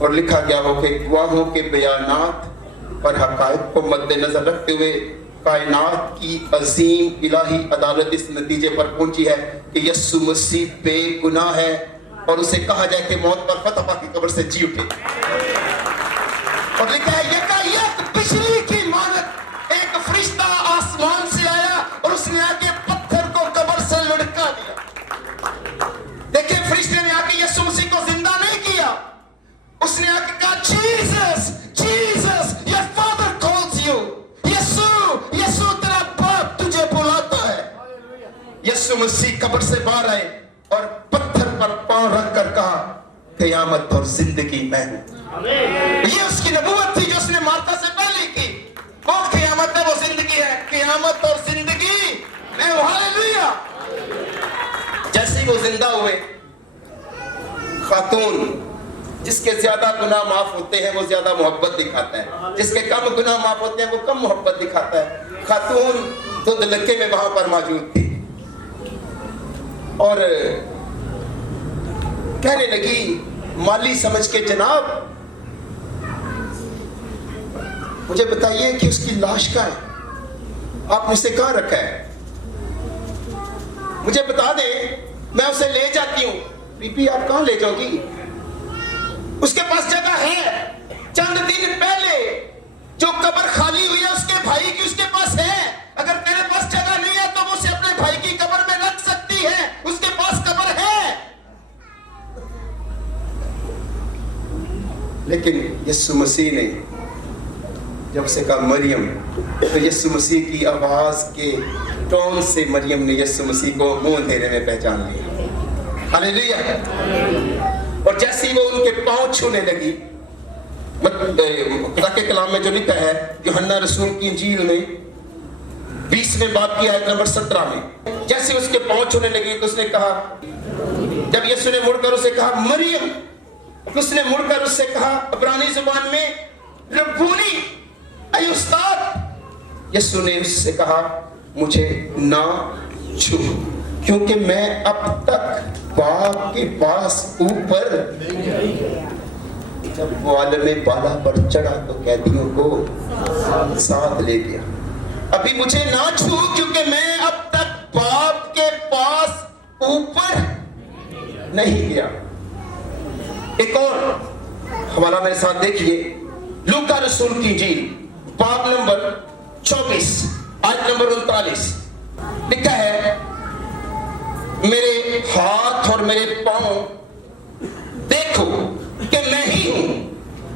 और लिखा गया हो कि गवाहों के बयानात और हकायक को मद्देनजर रखते हुए कायनात की अजीम इलाही अदालत इस नतीजे पर पहुंची है कि यीशु मसीह बेगुनाह है, और उसे कहा जाए कि मौत पर फतह पाके कब्र से जी उठे। और लिखा है यकायक बिजली की मानत एक फरिश्ता आसमान से आया और उसने आके पत्थर को कब्र से लुढ़का दिया। देखिए फरिश्ते ने आके यीशु मसीह को जिंदा नहीं किया, उसने आके कहा Jesus Jesus your father calls you, यीशु तेरा बाप तुझे बुलाता है। यीशु मसीह कब्र से बाहर आए और पत्थर पर पांव रखकर कहा क़यामत और जिंदगी मैं हूं। ये उसकी नबूवत थी जो उसने मार्था से पहले की। वो क़यामत है, वो जिंदगी है, क़यामत और जिंदगी मैं हूं। हालेलुया। जैसे ही वो जिंदा हुए, खातून जिसके ज्यादा गुनाह माफ होते हैं वो ज्यादा मोहब्बत दिखाता है, जिसके कम गुनाह माफ होते हैं वो कम मोहब्बत दिखाता है। खातून दूध लक्के में वहां पर मौजूद थी और कहने लगी माली समझ के जनाब मुझे बताइए कि उसकी लाश कहाँ है, आपने उसे कहाँ रखा है, मुझे बता दें मैं उसे ले जाती हूँ। बीबी आप कहाँ ले जाओगी, उसके पास जगह है, चंद दिन पहले जो कब्र खाली हुई है उसके भाई की उसके पास है, अगर तेरे पास जगह नहीं है तो वो उसे अपने भाई की कब्र में रख सकती है, उसके पास कब्र है। लेकिन यीशु मसीह ने जब से कहा मरियम, तो यीशु मसीह की आवाज के टोन से मरियम ने यीशु मसीह को मुंह अंधेरे में पहचान लिया। हालेलुया। और जैसे ही वो उनके पांव छूने लगी, खुदा के कलाम में जो लिखा है यूहन्ना रसूल की इंजील में 20वें बाब की आयत नंबर 17 में जैसे उसके पांव छूने लगी तो उसने कहा, जब यीशु ने मुड़कर उसे कहा मरियम, तो उसने मुड़कर उससे कहा इब्रानी जुबान में रब्बूनी, ऐ उस्ताद। यीशु ने उससे कहा मुझे ना छू, क्योंकि मैं अब तक बाप के पास ऊपर। जब वो आलमे बाला पर चढ़ा तो कैदियों को साथ ले गया। अभी मुझे ना छू, क्योंकि मैं अब तक बाप के पास ऊपर नहीं गया। एक और हवाला मेरे साथ देखिए, लूका रसूल की इंजील बाब नंबर 24 आयत नंबर 39 लिखा है, मेरे हाथ और मेरे पांव देखो कि मैं ही हूं,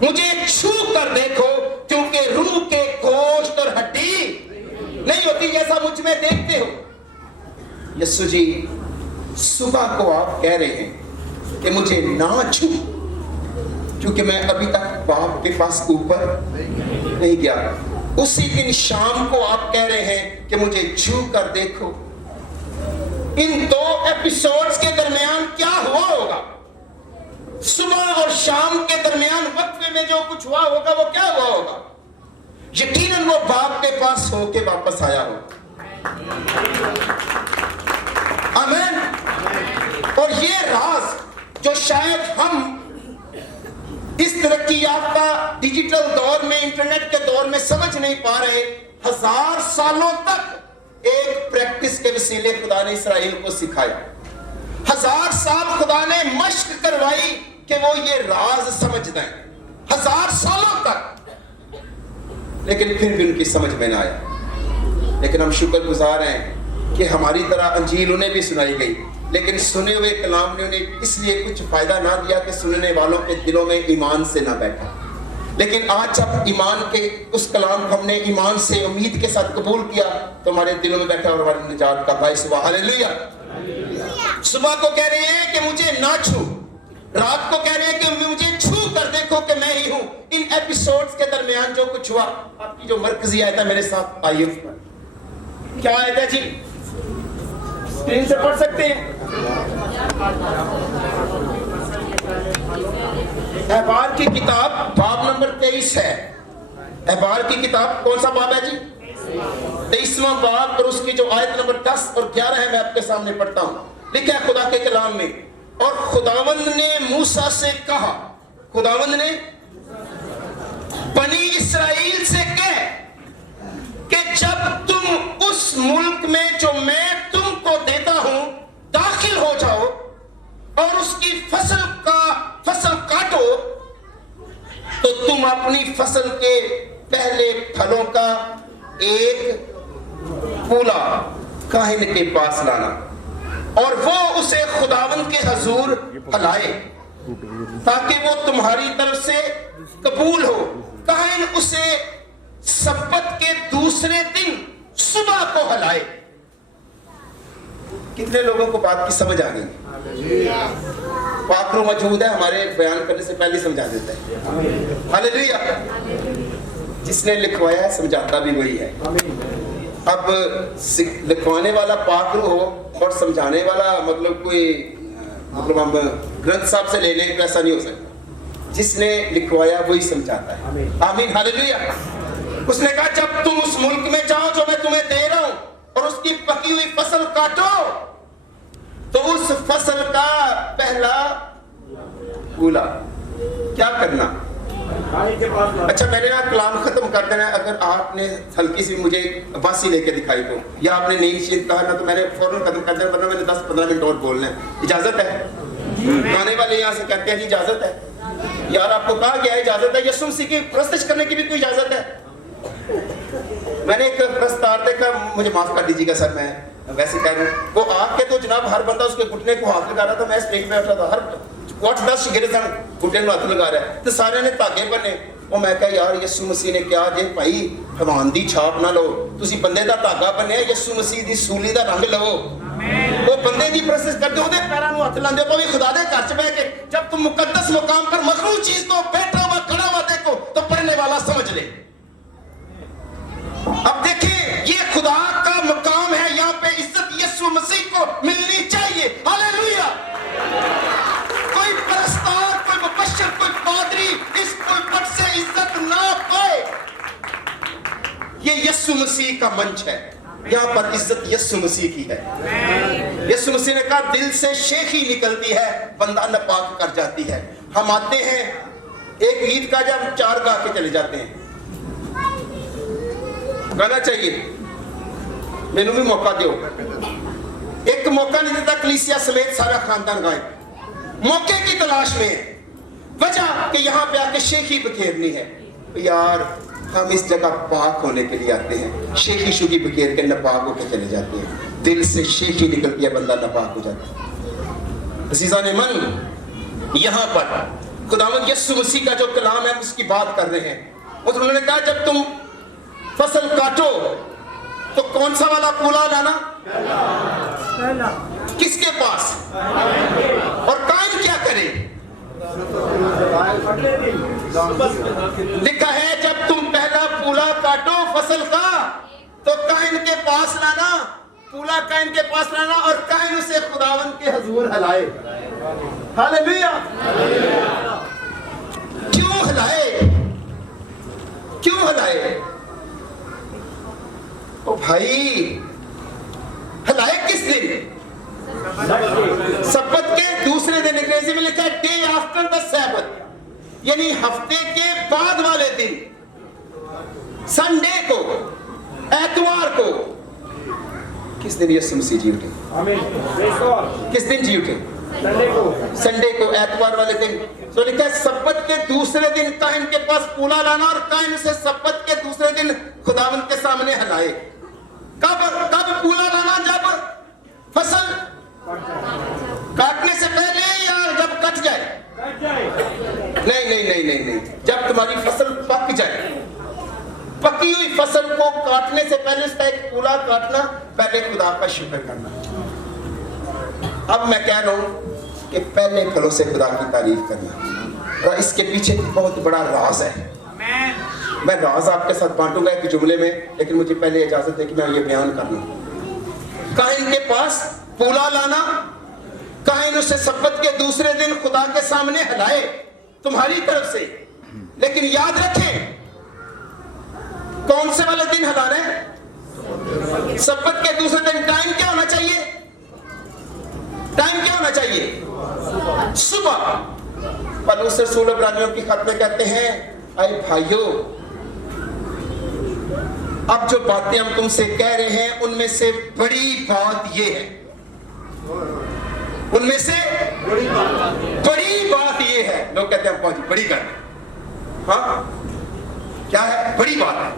मुझे छू कर देखो, क्योंकि रूह के गोश्त और हड्डी नहीं होती जैसा मुझ में देखते हो। यीशु जी सुबह को आप कह रहे हैं कि मुझे ना छू, क्योंकि मैं अभी तक बाप के पास ऊपर नहीं गया। उसी दिन शाम को आप कह रहे हैं कि मुझे छू कर देखो। इन दो एपिसोड्स के दरमियान क्या हुआ होगा? सुबह और शाम के दरमियान वक्फे में जो कुछ हुआ होगा वो क्या हुआ होगा? यकीनन वो बाप के पास होके वापस आया होगा। आमीन। और ये राज जो शायद हम इस तरक्की याफ्ता डिजिटल दौर में, इंटरनेट के दौर में समझ नहीं पा रहे, 1000 सालों तक एक प्रैक्टिस के वसीले खुदा ने इसराइल को सिखाया। 1000 साल खुदा ने मश्क करवाई कि वो ये राज समझ दें, 1000 सालों तक, लेकिन फिर भी उनकी समझ में ना आया। लेकिन हम शुक्रगुजार हैं कि हमारी तरह अंजील उन्हें भी सुनाई गई, लेकिन सुने हुए कलाम ने उन्हें इसलिए कुछ फायदा ना दिया कि सुनने वालों के दिलों में ईमान से ना बैठा। लेकिन आज जब ईमान के उस कलाम को हमने ईमान से उम्मीद के साथ कबूल किया तो हमारे दिलों में बैठा और हमारी निजात का बाइस हुआ। हालेलुया। सुबह को कह रहे हैं कि मुझे ना छू, रात को कह रहे हैं कि मुझे छू कर देखो कि मैं ही हूं। इन एपिसोड्स के दरमियान जो कुछ हुआ, आपकी जो मरकजी आयत है मेरे साथ आइए उस पर। क्या आयत है जी? स्क्रीन से पढ़ सकते हैं। अहबार की किताब बाब नंबर 23 है। अहबार की किताब कौन सा बाब है जी? 23वां बाब, और उसकी जो आयत नंबर 10 और 11 है मैं आपके सामने पढ़ता हूं। लिखा है खुदा के कलाम में, और खुदावंद ने मूसा से कहा, खुदावंद ने बनी इसराइल से कह कि जब तुम उस मुल्क में जो मैं तुमको देता हूं दाखिल हो जाओ और उसकी फसल काटो, तो तुम अपनी फसल के पहले फलों का एक पूला काहिन के पास लाना, और वो उसे खुदावंद के हजूर हलाए ताकि वो तुम्हारी तरफ से कबूल हो। काहिन उसे सब्बत के दूसरे दिन सुबह को हलाए। कितने लोगों को बात की समझ आ गई? पाकरू मौजूद है, हमारे बयान करने से पहले समझा देता है। हालेलुया। जिसने लिखवाया है समझाता भी वही है। अब लिखवाने वाला पाकरू हो और समझाने वाला मतलब हम ग्रंथ साहब से ले लें तो ऐसा नहीं हो सकता। जिसने लिखवाया वही समझाता है। आमीन। हालेलुया। उसने कहा जब तुम उस मुल्क में जाओ जो मैं तुम्हें दे रहा हूं और उसकी पकी हुई फसल काटो, तो उस फसल का पहला फूला क्या करना? अच्छा, मैंने ना कलाम खत्म कर देना। अगर आपने हल्की सी मुझे बासी लेके दिखाई तो, या आपने नई चीज कहा ना, तो मैंने फौरन खत्म कर देना, वरना मैंने 10-15 मिनट और बोलना है। इजाजत है? गाने वाले यहाँ से कहते हैं जी इजाजत है। यार आपको कहा गया है इजाजत है। यीशु मसीह की प्रस्तुत करने की भी कोई इजाजत है? मैंने एक प्रस्ताव देखा, मुझे माफ कर दीजिएगा सर, मैं वैसे कह रहा हूँ। वो आके तो जनाब हर बंदा उसके घुटने को हाथ लगा रहा था। मैं स्टेज पे बैठा था, हर 8-10 शिगिर्द घुटने को हाथ लगा रहा है, तो सारे ने धागे बने। और मैं कहा यार यीशु मसीह ने क्या जे भाई भगवान दी छाप ना लो, तुसी बंदे दा धागा बने, यीशु मसीह दी सूली दा रंग लवो। वो बंदे दी प्रोसेस करते हो, पैरों को हाथ लांदे हो, खुदा दे घर च बैठ के। जब तुम मुकद्दस मुकाम पर मखलूक चीज को बैठा हुआ खड़ा हुआ देखो तो पढ़ने वाला समझ ले। अब देखिए ये खुदा का मकाम है, यहाँ पे इज्जत यीशु मसीह को मिलनी चाहिए। हालेलुया। कोई परस्तार, कोई मुबश्शिर, कोई पादरी इस पुलपट से इज्जत ना पाए। ये यीशु मसीह का मंच है, यहाँ पर इज्जत यीशु मसीह की है। यीशु मसीह ने कहा दिल से शेखी निकलती है, बंदा नापाक कर जाती है। हम आते हैं एक ईद का जब 4 गा के चले जाते हैं, गाना चाहिए, मैनू भी मौका दो। एक मौका नहीं देता, कलीसिया समेत सारा खानदान गाए, मौके की तलाश में है। वजह कि यहाँ पे आके शेखी बखेरनी है। यार हम इस जगह पाक होने के लिए आते हैं, शेखी शुगी बखेर के नापाक होके चले जाते हैं। दिल से शेखी निकलती है, बंदा नापाक हो जाता है। अज़ीज़ान मन, यहाँ पर खुदावंद यीशु मसीह का जो कलाम है उसकी बात कर रहे हैं। और उन्होंने कहा जब तुम फसल काटो तो कौन सा वाला पूला लाना? किसके पास? और कायन क्या करे? लिखा है जब तुम पहला पूला काटो फसल का तो कायन के पास लाना, पूला कायन के पास लाना, और कायन उसे खुदावंद के हुजूर हलाए। हालेलुया। क्यों हलाए? क्यों हलाए? ओ भाई, हलाए किस दिन? सब्बत के दूसरे दिन। अंग्रेजी में लिखा है डे आफ्टर द सैबत, यानी हफ्ते के बाद वाले दिन, संडे को, एतवार को। किस दिन यीशु मसीह जी उठे? किस दिन जी उठे? संडे को, एतवार वाले दिन। तो लिखा है सब्बत के दूसरे दिन कायन के पास पूला लाना, और कायन से सब्बत के दूसरे दिन खुदावंद के सामने हलाए। कब पूला लाना? जब फसल काटने से पहले या जब कट जाए? नहीं, जब तुम्हारी फसल पक जाए। पकी हुई फसल को काटने से पहले उसका एक पूला काटना, पहले खुदा का शुक्र करना। अब मैं कह रहा हूं कि पहले फलों से खुदा की तारीफ करना, और इसके पीछे बहुत बड़ा राज है। मैं राज आपके साथ बांटूंगा एक जुमले में, लेकिन मुझे पहले इजाजत है कि मैं ये बयान कर लूं। कायन के पास पूला लाना, कायन उसे सब्बत के दूसरे दिन खुदा के सामने हलाए तुम्हारी तरफ से। लेकिन याद रखें कौन से वाले दिन हला रहे हैं? सब्बत के दूसरे दिन। टाइम क्या होना चाहिए? टाइम क्या होना चाहिए? सुबह। पौलुस रसूल इब्रानियों की खत में कहते हैं, अरे भाइयों, अब जो बातें हम तुमसे कह रहे हैं उनमें से बड़ी बात ये है, उनमें से बड़ी बात ये है। लोग कहते हैं बहुत बड़ी बात, हाँ क्या है? बड़ी बात है।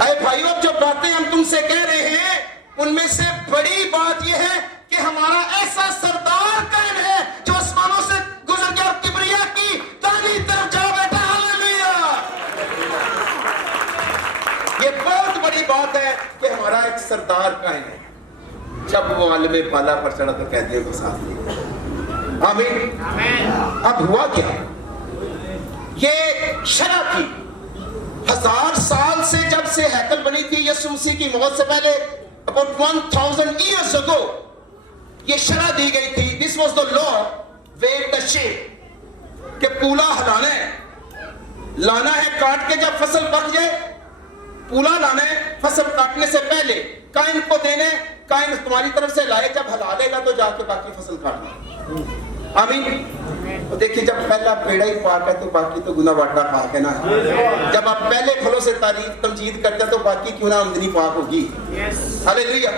अरे भाइयों, अब जो बातें हम तुमसे कह रहे हैं उनमें से बड़ी बात ये है कि हमारा ऐसा सरदार कायम है जो आसमानों से गुजर गया और किबरिया की दाहिनी तरफ जा बैठा। हालेलुया। ये बहुत बड़ी बात है कि हमारा एक सरदार कायम है। जब वो आलमे बाला पर चढ़ा तो कैदियों को साथ लिया। आमीन। अब हुआ क्या? ये शरा थी 1000 साल से, जब से हैकल बनी थी यीशु मसीह की मौत से पहले, about 1000 years ago, ये शरा दी गई थी। This was the law, wave the shape, कि पूला हलाना है, लाना है काट के, जब फसल पक जाए पूला लाना है, फसल काटने से पहले कायन को देने, कायन तुम्हारी तरफ से लाए, जब हला देगा तो जाके बाकी फसल काटना। आमीन। तो देखिए, जब पहला पेड़ा ही पाक है तो बाकी तो गुना वाटा पाक है ना। जब आप पहले फलों से तारीफ तमजीद करते हैं तो बाकी क्यों ना आमदनी पाक होगी। हालेलुया।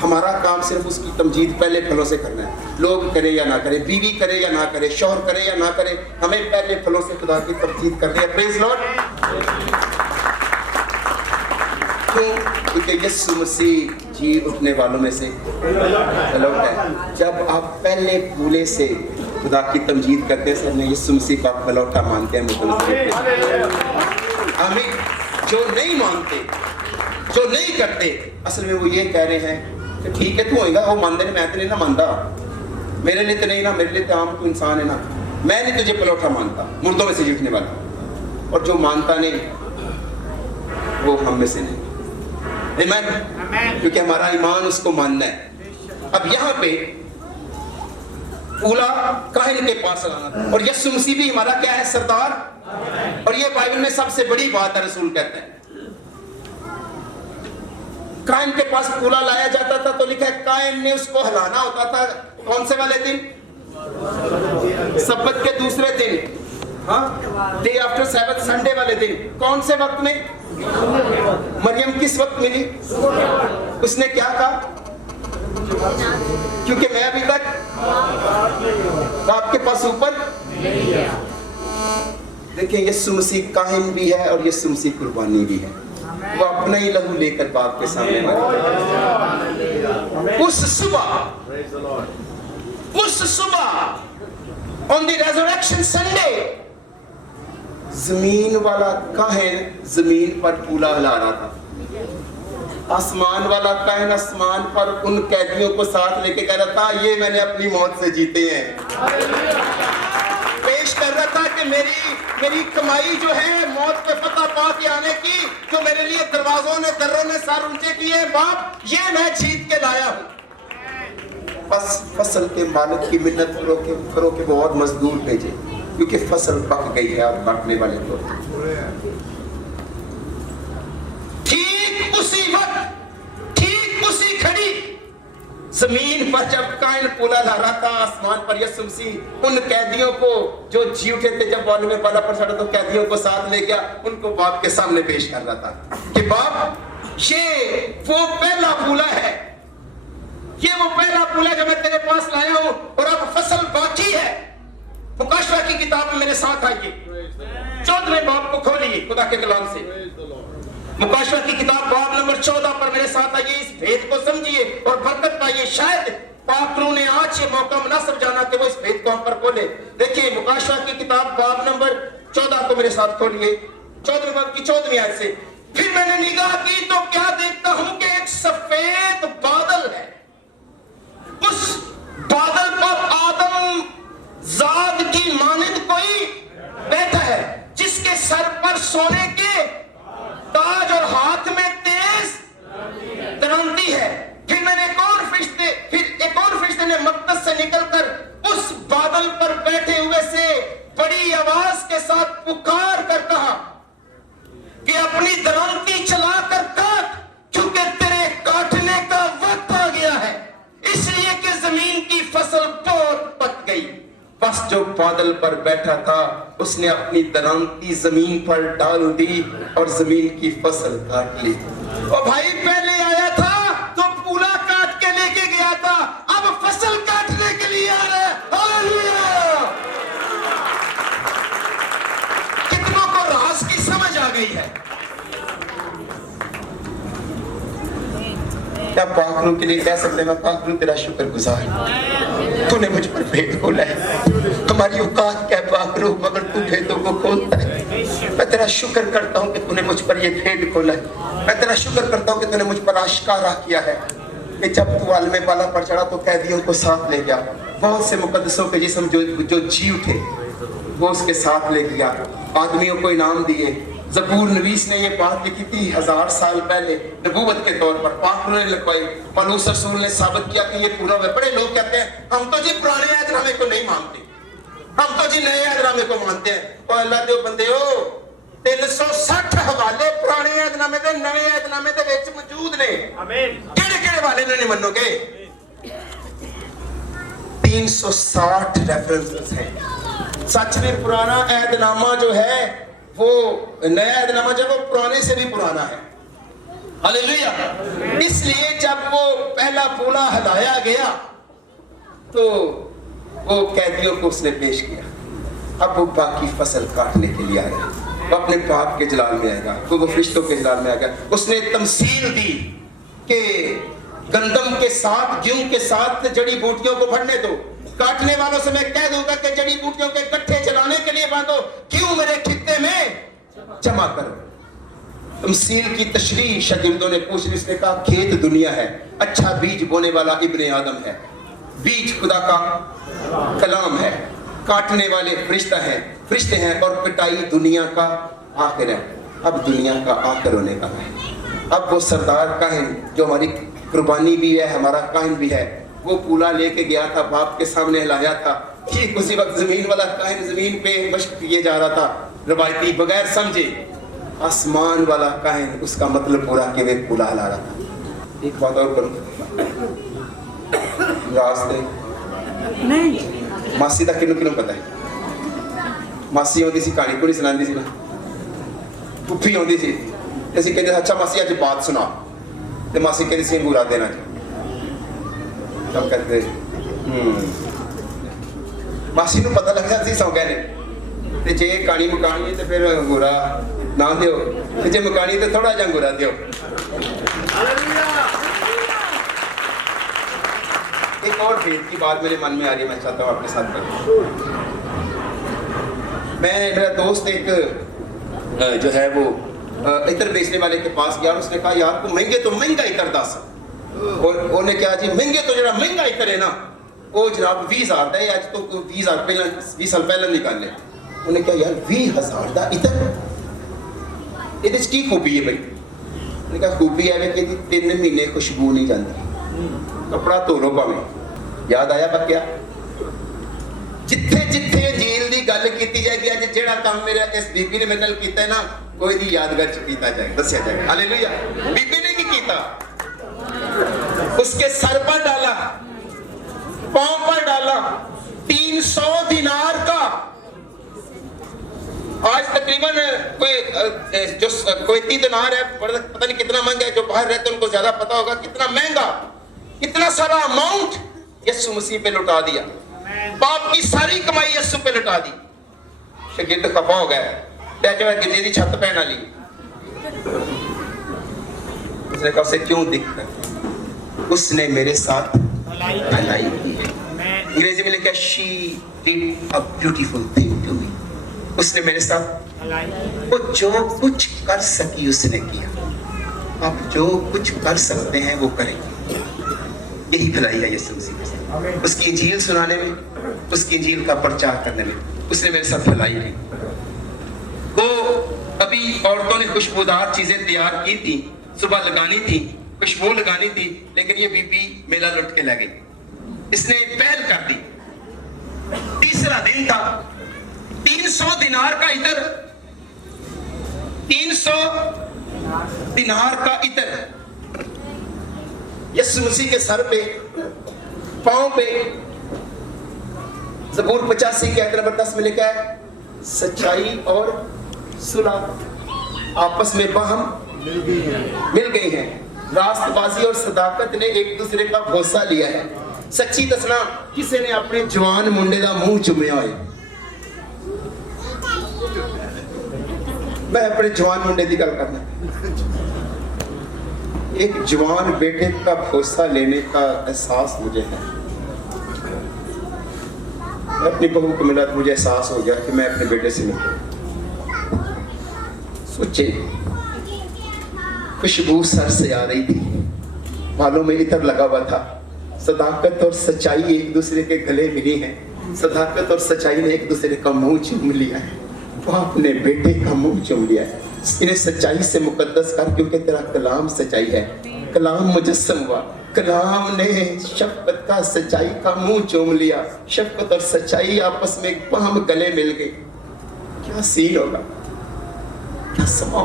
हमारा काम सिर्फ उसकी तमजीद पहले फलों से करना है। लोग करे या ना करे, बीवी करे या ना करे, शौहर करे या ना करे, हमें पहले फलों से खुदा की तमजीद करनी है। Praise Lord. क्योंकि यीशु मसीह जी उठने वालों में से लौट है। जब आप पहले पूले से खुदा की तमजीद करते हैं, सब यीशु मसीह का पलौटा मानते हैं। आमीन। जो नहीं मानते, जो नहीं करते, असल में वो ये कह रहे हैं कि ठीक है तू होएगा, वो मानते नहीं, मैं तो नहीं ना मानता, मेरे लिए तो नहीं ना, मेरे लिए तो आम तू इंसान है ना, मैं नहीं तुझे पलौटा मानता, मुर्दों में से जीतने वाला। और जो मानता नहीं वो हम में से नहीं। आमीन। क्योंकि हमारा ईमान उसको मानना है। अब यहाँ पे ऊला काहिन के पास लाना था, और यीशु मसीह भी हमारा क्या है? सरदार। और ये बाइबल में सबसे बड़ी बात है, रसूल कहते हैं काइन के पास ऊला लाया जाता था तो लिखा है काइन ने उसको हिलाना होता था। कौन से वाले दिन? सब्बत के दूसरे दिन, हाँ, डे आफ्टर सैबत, संडे वाले दिन। कौन से वक्त में? मरियम किस वक्त मिली? उसने क्या कहा? क्योंकि मैं अभी तक आपके पास ऊपर। देखिए यीशु मसीह काहिन भी है और यीशु मसीह कुर्बानी भी है। वो अपना ही लहू लेकर बाप के सामने मरे। उस सुबह ऑन द रेजरेक्शन संडे जमीन वाला काहिन जमीन पर फूला हिला रहा था। आसमान वाला काहिन आसमान पर उन कैदियों को साथ लेके कह रहा था ये मैंने अपनी मौत से जीते हैं। पेश कर रहा था कि मेरी कमाई जो है मौत पे फतह पा के आने की, जो मेरे लिए दरवाजों ने दर्रों ने सर ऊंचे किए, बाप ये मैं जीत के लाया हूं। बस फसल के मालिक की मिन्नत करो कि वो और मजदूर भेजे, क्योंकि फसल पक गई है और काटने वाले तो। ठीक उसी वक्त, ठीक उसी घड़ी जमीन पर जब काइन फूला ला रहा था, आसमान पर यीशु मसीह उन कैदियों को जो जी उठे थे, जब वाले में पाला पर चढ़ा तो कैदियों को साथ ले गया, उनको बाप के सामने पेश कर रहा था कि बाप ये वो पहला फूला है, ये वो पहला फूला जो मैं तेरे पास लाया हूं, और अब फसल बाकी है। मुकाशवा की किताब में मेरे साथ आइए, 14वें बाब को खोलिए खुदा के कलाम से। मुकाशवा की किताब बाब नंबर 14 पर मेरे साथ आइए, इस भेद को समझिए और बरकत पाइए। शायद पाकरू ने आज ये मौका मुनासिब जाना कि वो इस भेद को हम पर खोले। देखिए मुकाशवा की किताब बाब नंबर 14 को मेरे साथ खोलिए, 14वें बाब की 14वीं आयत से। फिर मैंने निगाह की तो क्या देखता हूं कि एक सफेद बादल है, उस बादल पर आदम जाद की मानिंद कोई बैठा है, जिसके सर पर सोने के ताज और हाथ में तेज दरांती है। फिर एक और फरिश्ते ने मकदस से निकलकर उस बादल पर बैठे हुए से बड़ी आवाज के साथ पुकार कर कहा कि अपनी दरांती चलाकर काट, क्योंकि तेरे काटने का वक्त आ गया है, इसलिए कि जमीन की फसल बहुत पक गई। बस जो बादल पर बैठा था उसने अपनी दरांती जमीन पर डाल दी और जमीन की फसल काट ली। और भाई पहले आया था तो पूरा काट के लेके गया था, अब फसल काटने के लिए आ रहा है। हालेलुया! कितनों को राज की समझ आ गई है? क्या पाखरू के लिए कह सकते हैं मैं पाखरू तेरा शुक्रगुजार, तूने मुझ पर भेद खोला है। हमारी औकात क्या पाखरू, मगर तू भेदों को खोलता है। मैं तेरा शुक्र करता हूँ कि तूने मुझ पर ये भेद खोला है। मैं तेरा शुक्र करता हूँ कि तूने मुझ पर आश्कारा किया है कि जब तू आलमे बाला पर चढ़ा तो कैदियों को साथ ले गया। बहुत से मुकद्दसों के जिस्म जो जी उठे वो उसके साथ ले गया, आदमियों को इनाम दिए। ज़बूर नवीस ने ये बात लिखी थी 1000 साल पहले नबूवत के तौर पर, पाखरू ने लिखवाई, पौलुस रसूल ने साबित किया कि ये पूरा हुआ। बड़े लोग कहते हैं हम तो जी पुराने अहदनामे को नहीं मानते, हम तो जी नए अहदनामे को मानते हैं। और अल्लाह दे बंदे हो 360 हवाले पुराने अहदनामे दे नवे अहदनामे दे विच मौजूद ने। आमीन। केड़े-केड़े वाले ने नहीं मनोगे? 360 रेफरेंसेस हैं। सच में पुराना अहदनामा जो है वो नया अहदनामा जो वो पुराने से भी पुराना है। हालेलुया! इसलिए जब वो पहला फूला हिलाया गया तो वो कैदियों को उसने पेश किया। अब वो बाकी फसल काटने के लिए आया, वो अपने बाप के जलाल में आएगा, वो फरिश्तों के जलाल में आएगा। उसने तमसील दी कि गंदम के साथ, गेहूं के साथ जड़ी बूटियों को भरने दो। काटने वालों से मैं कह दूंगा कि जड़ी बूटियों के गट्ठे जलाने के लिए बांधो, क्यों मेरे खित्ते में जमा करो। तमसील की तशरीह शागिर्दों ने पूछ ली। उसने कहा खेत दुनिया है, अच्छा बीज बोने वाला इब्ने आदम है, बीज खुदा का कलाम है, काटने वाले फरिश्ते हैं और कटाई दुनिया का आखिर है। अब दुनिया का आखिर होने का है। अब वो सरदार काहिन जो हमारी कुर्बानी भी है, हमारा काहिन भी है, वो पूला लेके गया था, बाप के सामने लाया था। ठीक उसी वक्त जमीन वाला काहिन जमीन पे मशक किए जा रहा था, रवायती बगैर समझे। आसमान वाला काहिन उसका मतलब पूरा के वे पूला ला रहा था। एक बात और करूं, रास्ते नहीं मासी का किन्नू किन्नू पता है? मासी आती सी कहानी कोई सुनाती सी ना, पुप्पी आती सी, ਅਸੀਂ ਕਹਿੰਦੇ ਅੱਛਾ ਮਾਸੀ ਅੱਜ ਬਾਤ ਸੁਣਾ, ਤੇ ਮਾਸੀ ਕਹਿੰਦੀ ਸੀ ਅੰਗੂਰਾ ਦੇਣਾ ਜੀ। ਤਬ ਕਹਿੰਦੇ ਮਾਸੀ ਨੂੰ ਪਤਾ ਲੱਗ ਜਾਂਦਾ ਸੀ ਸੌਂ ਗਏ ਨੇ, ਤੇ ਜੇ ਕਹਾਣੀ ਮੁਕਾਣੀ ਹੈ ਤੇ ਫਿਰ ਅੰਗੂਰਾ ਨਾ ਦਿਓ, ਤੇ ਜੇ ਮੁਕਾਣੀ ਤੇ ਥੋੜਾ ਜਿਹਾ ਅੰਗੂਰਾ ਦਿਓ। एक और भेद की बात मेरे मन में आ रही है, मैं चाहता हूँ आपके साथ करूँ। मैं मेरा दोस्त एक जो है वो इतर बेचने वाले के पास गया, उसने कहा यार तू महंगे तो महंगा इतर दस, और उन्हें क्या जी महंगे तो जरा महंगा इतर है ना वो जनाब 20,000 का है, आज तो 20,000 पहले 20 साल पहले निकाले। उन्हें क्या यार 20,000 का इतर, ये की खूबी है भाई? उन्हें कहा खूबी है कि 3 महीने खुशबू नहीं जाती, कपड़ा धो लो भावें। याद आया बक्या, जिथे जिथे झील की गल की जाएगी, अज जेड़ा काम मेरा इस बीबी ने मेरे नाल कीता है ना, कोई दी यादगार च कीता जाए, दस्या जाए। हालेलुया। बीबी ने की कीता? उसके सर पर डाला, पांव पर डाला, 300 दिनार का। आज तकरीबन कोई जो कोई दिनार है, पता नहीं कितना महंगा है, जो बाहर रहते हैं उनको ज्यादा पता होगा कितना महंगा, इतना सारा अमाउंट यीशु मसीह पे लुटा दिया। बाप की सारी कमाई यीशु पे लुटा दी। शागिर्द खफा हो गया, गिरने की छत पहना ली। उसने कहा उसे क्यों दिक्कत, उसने मेरे साथ भलाई की है। अंग्रेजी में लिखा she did a beautiful thing to me, उसने मेरे साथ वो जो कुछ कर सकी उसने किया। आप जो कुछ कर सकते हैं वो करेंगे, यही भलाई है यीशु मसीह में। उसकी इंजील सुनाने में, उसकी इंजील का प्रचार करने में उसने मेरे साथ भलाई की। वो अभी औरतों ने खुशबूदार चीजें तैयार की थी, सुबह लगानी थी, खुशबू लगानी थी, लेकिन ये बीबी मेला लुट के लगी। इसने पहल कर दी। तीसरा दिन था, 300 दिनार का इतर, 300 दिनार का इतर यीशु मसीह के सर पे, पांव पे। ज़बूर 85 के आयत नंबर 10 में लिखा है, सच्चाई और सुलह आपस में बाहम मिल गई हैं, रास्तबाजी और सदाकत ने एक दूसरे का भरोसा लिया है। सच्ची दसना, किसी ने अपने जवान मुंडे का मुंह चुमिया है। मैं अपने जवान मुंडे की गल करना, एक जवान बेटे का भरोसा लेने का एहसास मुझे है। मैं अपनी बहू को मिला तो मुझे एहसास हो गया कि मैं अपने बेटे से मिलूं। सोचे, खुशबू सर से आ रही थी, बालों में इतर लगा हुआ था। सदाकत और सच्चाई एक दूसरे के गले मिली हैं। सदाकत और सच्चाई ने एक दूसरे का मुंह चूम लिया है। वो अपने बेटे का मुंह चूम लिया है। इन्हें सच्चाई से मुकद्दस कर, क्योंकि तेरा कलाम सच्चाई है। कलाम मुजस्सम हुआ, कलाम ने शफकत का, सच्चाई का मुंह चूम लिया। शफकत और सच्चाई आपस में एक बाहम गले मिल गए। क्या सीन होगा, क्या समा।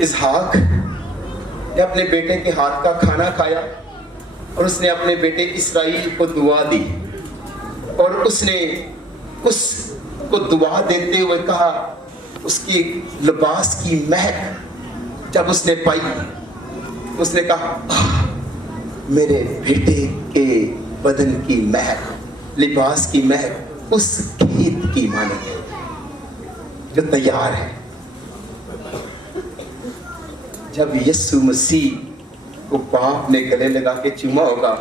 इसहाक ने अपने बेटे के हाथ का खाना खाया और उसने अपने बेटे इस्राइल को दुआ दी, और उसने उसको दुआ देते हुए कहा, उसकी लिबास की महक जब उसने पाई, उसने कहा मेरे बेटे के बदन की महक, लिबास की महक उस खेत की माने जो तैयार है। जब यीशु मसीह को बाप ने गले लगा के चूमा होगा,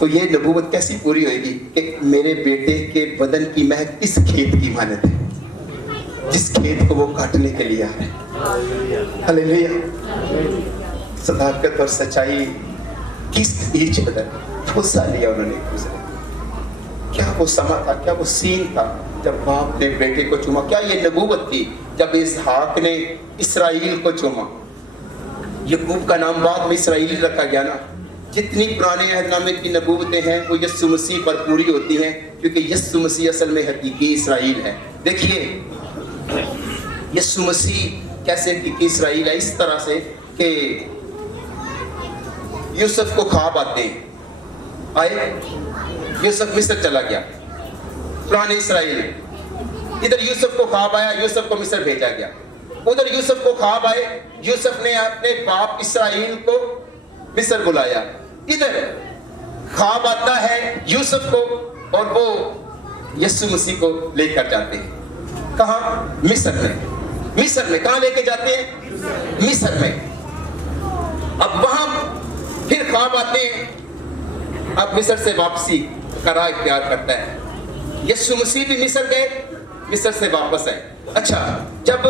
तो ये नबूवत कैसी पूरी होगी कि मेरे बेटे के बदन की महक इस खेत की मानत है, जिस खेत को वो काटने के लिए आ रहे हैं। हालेलुया। सदाकत और सच्चाई किस ईच बदल भरोसा लिया उन्होंने एक दूसरे। क्या वो समा था, क्या वो सीन था जब बाप ने बेटे को चूमा? क्या ये नबूवत थी جب اسحاق نے اسرائیل کو چوما, یعقوب کا نام بعد میں اسرائیل رکھا گیا نا. جتنی پرانے عہد نامے کی نبوتیں ہیں وہ یسوع مسیح پر پوری ہوتی ہیں, کیونکہ یسوع مسیح اصل میں حقیقی اسرائیل ہے. دیکھیے یسوع مسیح کیسے حقیقی اسرائیل ہے, اس طرح سے کہ یوسف کو خواب آتے ہیں, آئے یوسف مصر چلا گیا, پرانے اسرائیل. ادھر یوسف کو خواب آیا, یوسف کو مصر بھیجا گیا. ادھر یوسف کو خواب آئے, یوسف نے اپنے باپ اسرائیل کو مصر بلایا. ادھر خواب آتا ہے یوسف کو اور وہ یسوع مسیح کو لے کر جاتے ہیں. کہاں؟ مصر میں. مصر میں کہاں لے کے جاتے ہیں؟ مصر میں. اب وہاں پھر خواب آتے ہیں, اب مصر سے واپسی کا راہ اختیار کرتا ہے. یسوع مسیح بھی مصر گئے, مصر سے واپس آئے. اچھا, جب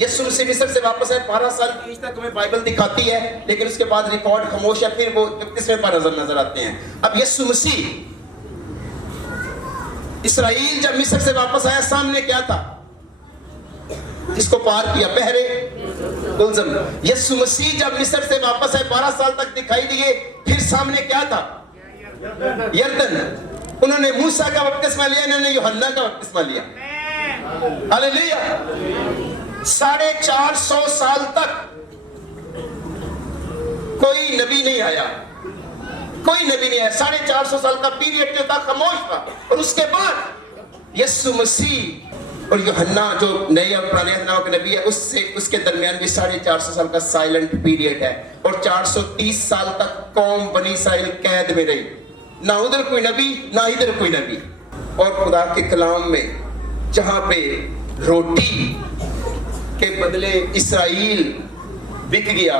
یسوع مسیح مصر سے واپس آئے 12 سال کی ایج تک تمہیں بائبل دکھاتی ہے, لیکن اس کے بعد ریکارڈ خاموش ہے. پھر وہ 31ویں پر نظر آتے ہیں. اب یسوع مسیح اسرائیل جب مصر سے واپس آیا, سامنے کیا تھا جس کو پار کیا؟ بحر گلزم. یسوع مسیح جب مصر سے واپس آئے 12 سال تک دکھائی دیے, پھر سامنے کیا تھا؟ یردن. انہوں نے موسیٰ کا بپتسمہ لیا, انہوں نے یوحنا کا بپتسمہ لیا. ہاللیلویہ. 450 سال تک کوئی نبی نہیں آیا, کوئی نبی نہیں آیا. 450 سال کا پیریڈ جو تھا خاموش تھا. اور اس کے بعد یسوع مسیح اور یوحنا جو نئے اور پرانے نام کے نبی ہے, اس کے درمیان بھی 450 سال کا سائلنٹ پیریڈ ہے. اور 430 سال تک قوم بنی اسرائیل قید میں رہی, نہ ادھر کوئی نبی نہ ادھر کوئی نبی. اور خدا کے کلام میں جہاں پہ روٹی کے بدلے اسرائیل بک گیا,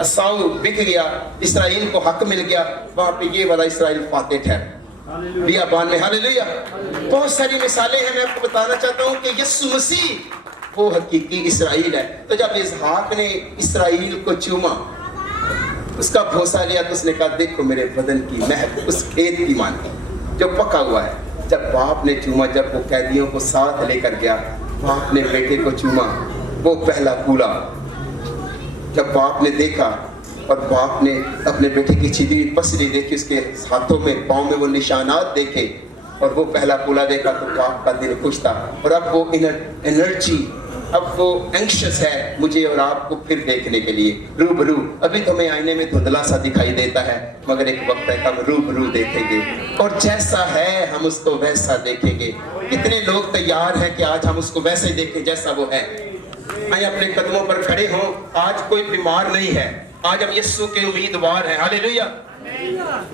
اساؤ بک گیا, اسرائیل کو حق مل گیا, وہاں پہ یہ والا اسرائیل فاتح ٹھہرا بیابان میں. ہاللیلویہ. بہت ساری مثالیں ہیں, میں آپ کو بتانا چاہتا ہوں کہ یسوع مسیح وہ حقیقی اسرائیل ہے. تو جب اسحاق نے اسرائیل کو چوما, اس کا بھوسا لیا, تو اس نے کہا دیکھو میرے بدن کی مہک اس کھیت کی مانتی جو پکا ہوا ہے. جب باپ نے چوما, جب وہ قیدیوں کو ساتھ لے کر گیا, باپ نے بیٹے کو چوما, وہ پہلا پھولا جب باپ نے دیکھا, اور باپ نے اپنے بیٹے کی چھیدی ہوئی پسلی دیکھی, اس کے ہاتھوں میں پاؤں میں وہ نشانات دیکھے, اور وہ پہلا پھولا دیکھا, تو باپ کا دل خوش تھا. اور اب وہ انرجی, اب وہ اینکشس ہے مجھے اور آپ کو پھر دیکھنے کے لیے روبرو. ابھی تو ہمیں آئینے میں دھندلا سا دکھائی دیتا ہے, مگر ایک وقت ہے کہ ہم روبرو دیکھیں گے, اور جیسا ہے ہم اس کو ویسا دیکھیں گے. کتنے لوگ تیار ہیں کہ آج ہم اس کو ویسے دیکھیں جیسا وہ ہے؟ آئیں اپنے قدموں پر کھڑے ہوں. آج کوئی بیمار نہیں ہے, آج ہم یسوع کے امیدوار ہیں. ہاللیلویہ.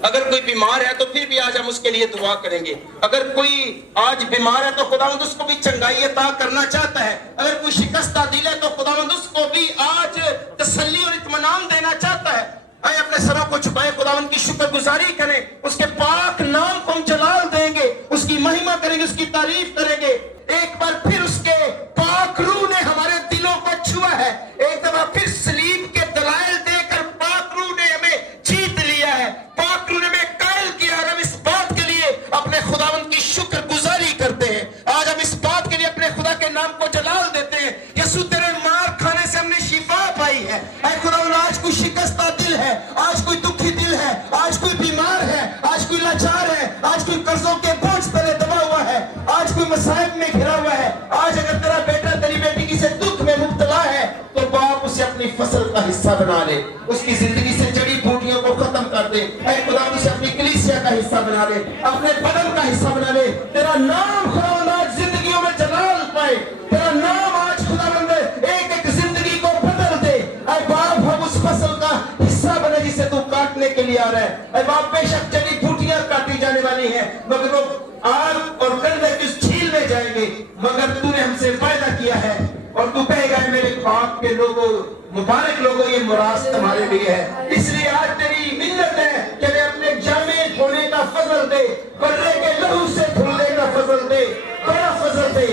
اگر کوئی بیمار ہے تو پھر بھی آج ہم اس کے لیے دعا کریں گے. اگر کوئی آج بیمار ہے تو خداوند اس کو بھی چنگائی عطا کرنا چاہتا ہے. اگر کوئی شکستہ دل ہے تو خداوند اس کو بھی آج تسلی اور اطمینان دینا چاہتا ہے. آئے اپنے سروں کو چھپائے, خداوند کی شکر گزاری کریں, اس کے پاک نام کو ہم جلال دیں گے, اس کی مہمہ کریں گے, اس کی تعریف کریں گے. ایک بار پھر اس کے پاک روح نے ہمارے دلوں کو چھوا ہے, ایک دفعہ پھر سلیب کے دلائل دے کر پاک روح نے ہمیں جیت لیا ہے, پاک روح نے ہمیں قائل کیا. اور ہم اس بات کے لیے اپنے خداوند کی شکر گزاری کرتے ہیں. آج ہم اس بات کے لیے اپنے خدا کے نام کو جلال دیتے ہیں. یسوع تیرے مار کھانے سے ہم نے شفا پائی ہے. اے خداوند, آج کوئی شکستہ دل ہے, آج کوئی دکھی دل ہے, آج کوئی بیمار ہے, آج کوئی لاچار ہے, آج کوئی قرضوں کے بوجھ تلے دبا ہوا ہے, آج کوئی مصائب میں گھرا ہوا ہے. آج اگر تیرا بیٹا تیری بیٹی کسی دکھ میں مبتلا ہے تو باپ اسے اپنی فصل کا حصہ بنا لے, اس کی زندگی سے جڑی بوٹیوں کو ختم کر دے. اے خدا, اسے اپنی کلیسیا کا حصہ بنا لے, اپنے بدن کا حصہ بنا لے. تیرا نام خداوند آج زندگیوں میں جلال پائے, تیرا نام آج خداوند ایک ایک زندگی کو بدل دے. اے باپ, ہم اس فصل کا حصہ بنے جسے تو کاٹنے کے لیے آ رہا ہے. اے باپ, بے شک جڑی بوٹیاں کاٹی جانے والی ہیں, مگر وہ آگ اور گندے کی اس جھیل میں جائیں گے, مگر تو نے ہم سے وعدہ کیا ہے, اور تو کہے گا میرے باپ کے لوگوں, مبارک لوگوں, یہ میراث تمہارے لیے ہے. اس لیے آج تیری منت ہے کہ میں اپنے جامع دھونے کا فضل دے, برے کے لہو سے دھلنے کا فضل دے, بڑا فضل دے.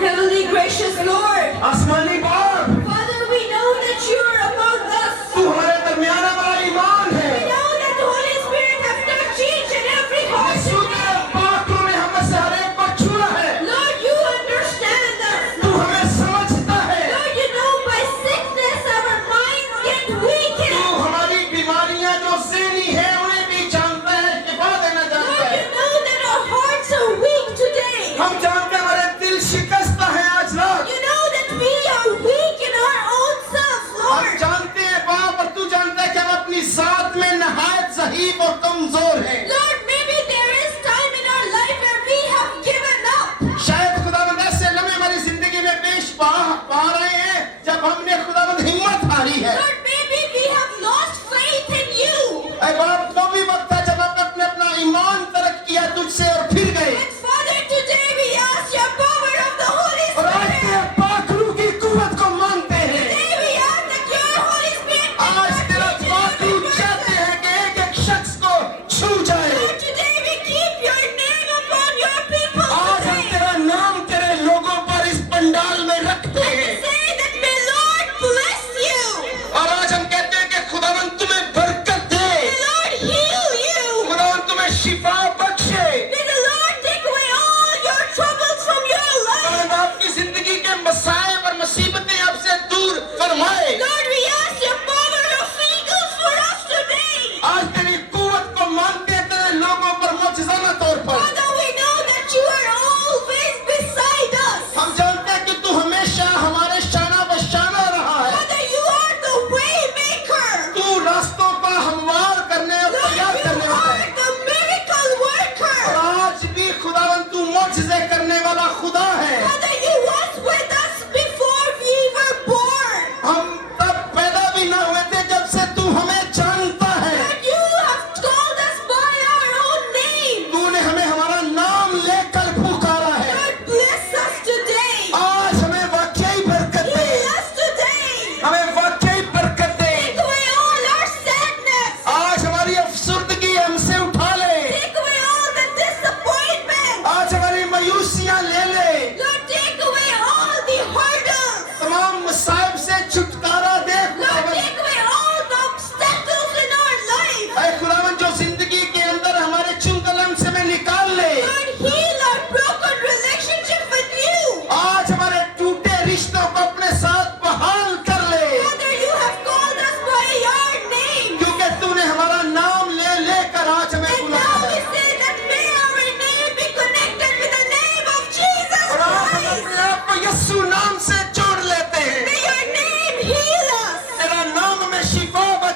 Heavenly gracious Lord, آسمانی باپ, Father, we know that you are among us. تو ہمارے درمیان ہمارا ایمان ہے. We know that the Holy Spirit has touched each and every heart یسوع today. تیرے پاک روح نے ہم میں سے ہر ایک کو چھوا ہے. Lord, you understand us. تو ہمیں سمجھ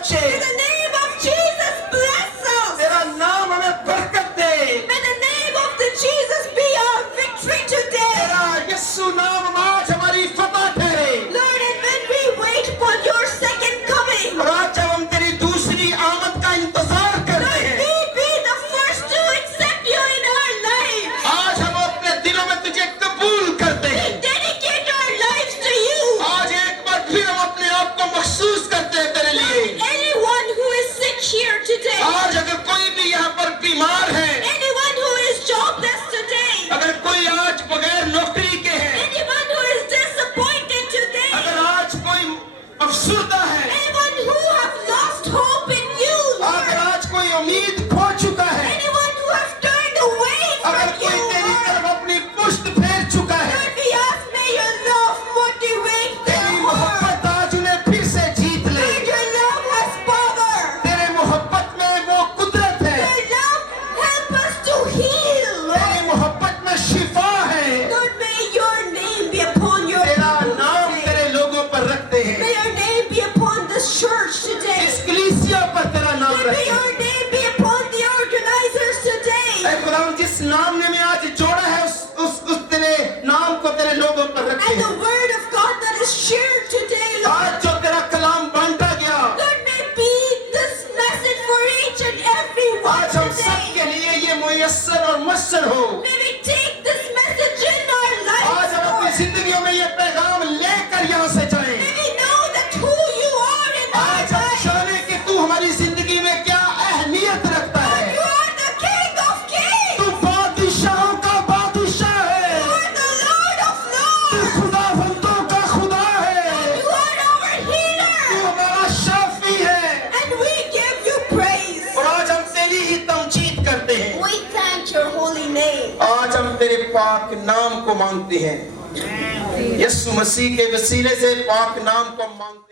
बख्शे, May the name of Jesus bless us. तेरा नाम हमें बरकत दे, May the name of the Jesus be our victory today. तेरा यीशु नाम आज हमारी फतह ठहरे। Lord, and when we wait upon your second coming, और आज जब हम तेरी दूसरी आमद का इंतजार करते Lord, हैं, we be the first to accept you in our lives. आज हम अपने दिलों में तुझे कबूल करते We हैं। dedicate our lives to you. आज एक बार फिर हम अपने आप को महसूस करते हैं तेरे लिए। Anyone who is sick here today, आज अगर कोई भी यहाँ पर बीमार है, anyone who is jobless today, अगर कोई आज बगैर नौकरी के है, anyone who is disappointed today, अगर आज कोई अफसुर्दा है, anyone who have lost hope in you, अगर Lord, आज कोई उम्मीद खो चुका है, anyone who have turned away अगर from कोई you, तेरी Lord, तरफ अपनी पुष्ट फेर चुका है, Lord, we ask, may your love motivate their तेरी heart. मोहब्बत आज उन्हें फिर से जीत ले। Lord, your love has power. तेरे मोहब्बत में वो कुदरत है, Your love help us to heal, तेरी Lord. मोहब्बत में शिफा है। Lord, may your name be upon your तेरा people नाम today. तेरे लोगों पर रखते हैं, May your name be upon this church today. इस कलीसिया पर तेरा नाम Lord, may रखते your हैं। name be upon the organizers today. ऐ खुदावंद, जिस नाम ने हमें आज जोड़ा है, उस तेरे नाम को तेरे लोगों पर रखते And the हैं। word of God that is shared today, Lord. आज जो तेरा कलाम बांटा गया, Lord, may be this message for each and every one आज हम सब today. के लिए ये मुयस्सर और मुयस्सर हो। May we take this message in our आज lives, हम अपनी Lord. जिंदगियों में ये पैगाम लेकर यहाँ से जाएं। May we know that who you are in our आज हम lives. जाने कि तू हमारी जिंदगी में क्या अहमियत रखता है। You are the King of Kings. तू बादशाहों का बादशाह है, You are the Lord of तू Lords. खुदावंदों का खुदा है, You are our तू healer. हमारा शाफी है। And we give you praise. और आज हम तेरी ही तमजीद करते हैं। We thank your holy name. आज हम तेरे पाक नाम को मांगते हैं, यीशु मसीह के वसीले से पाक नाम को मांगते हैं।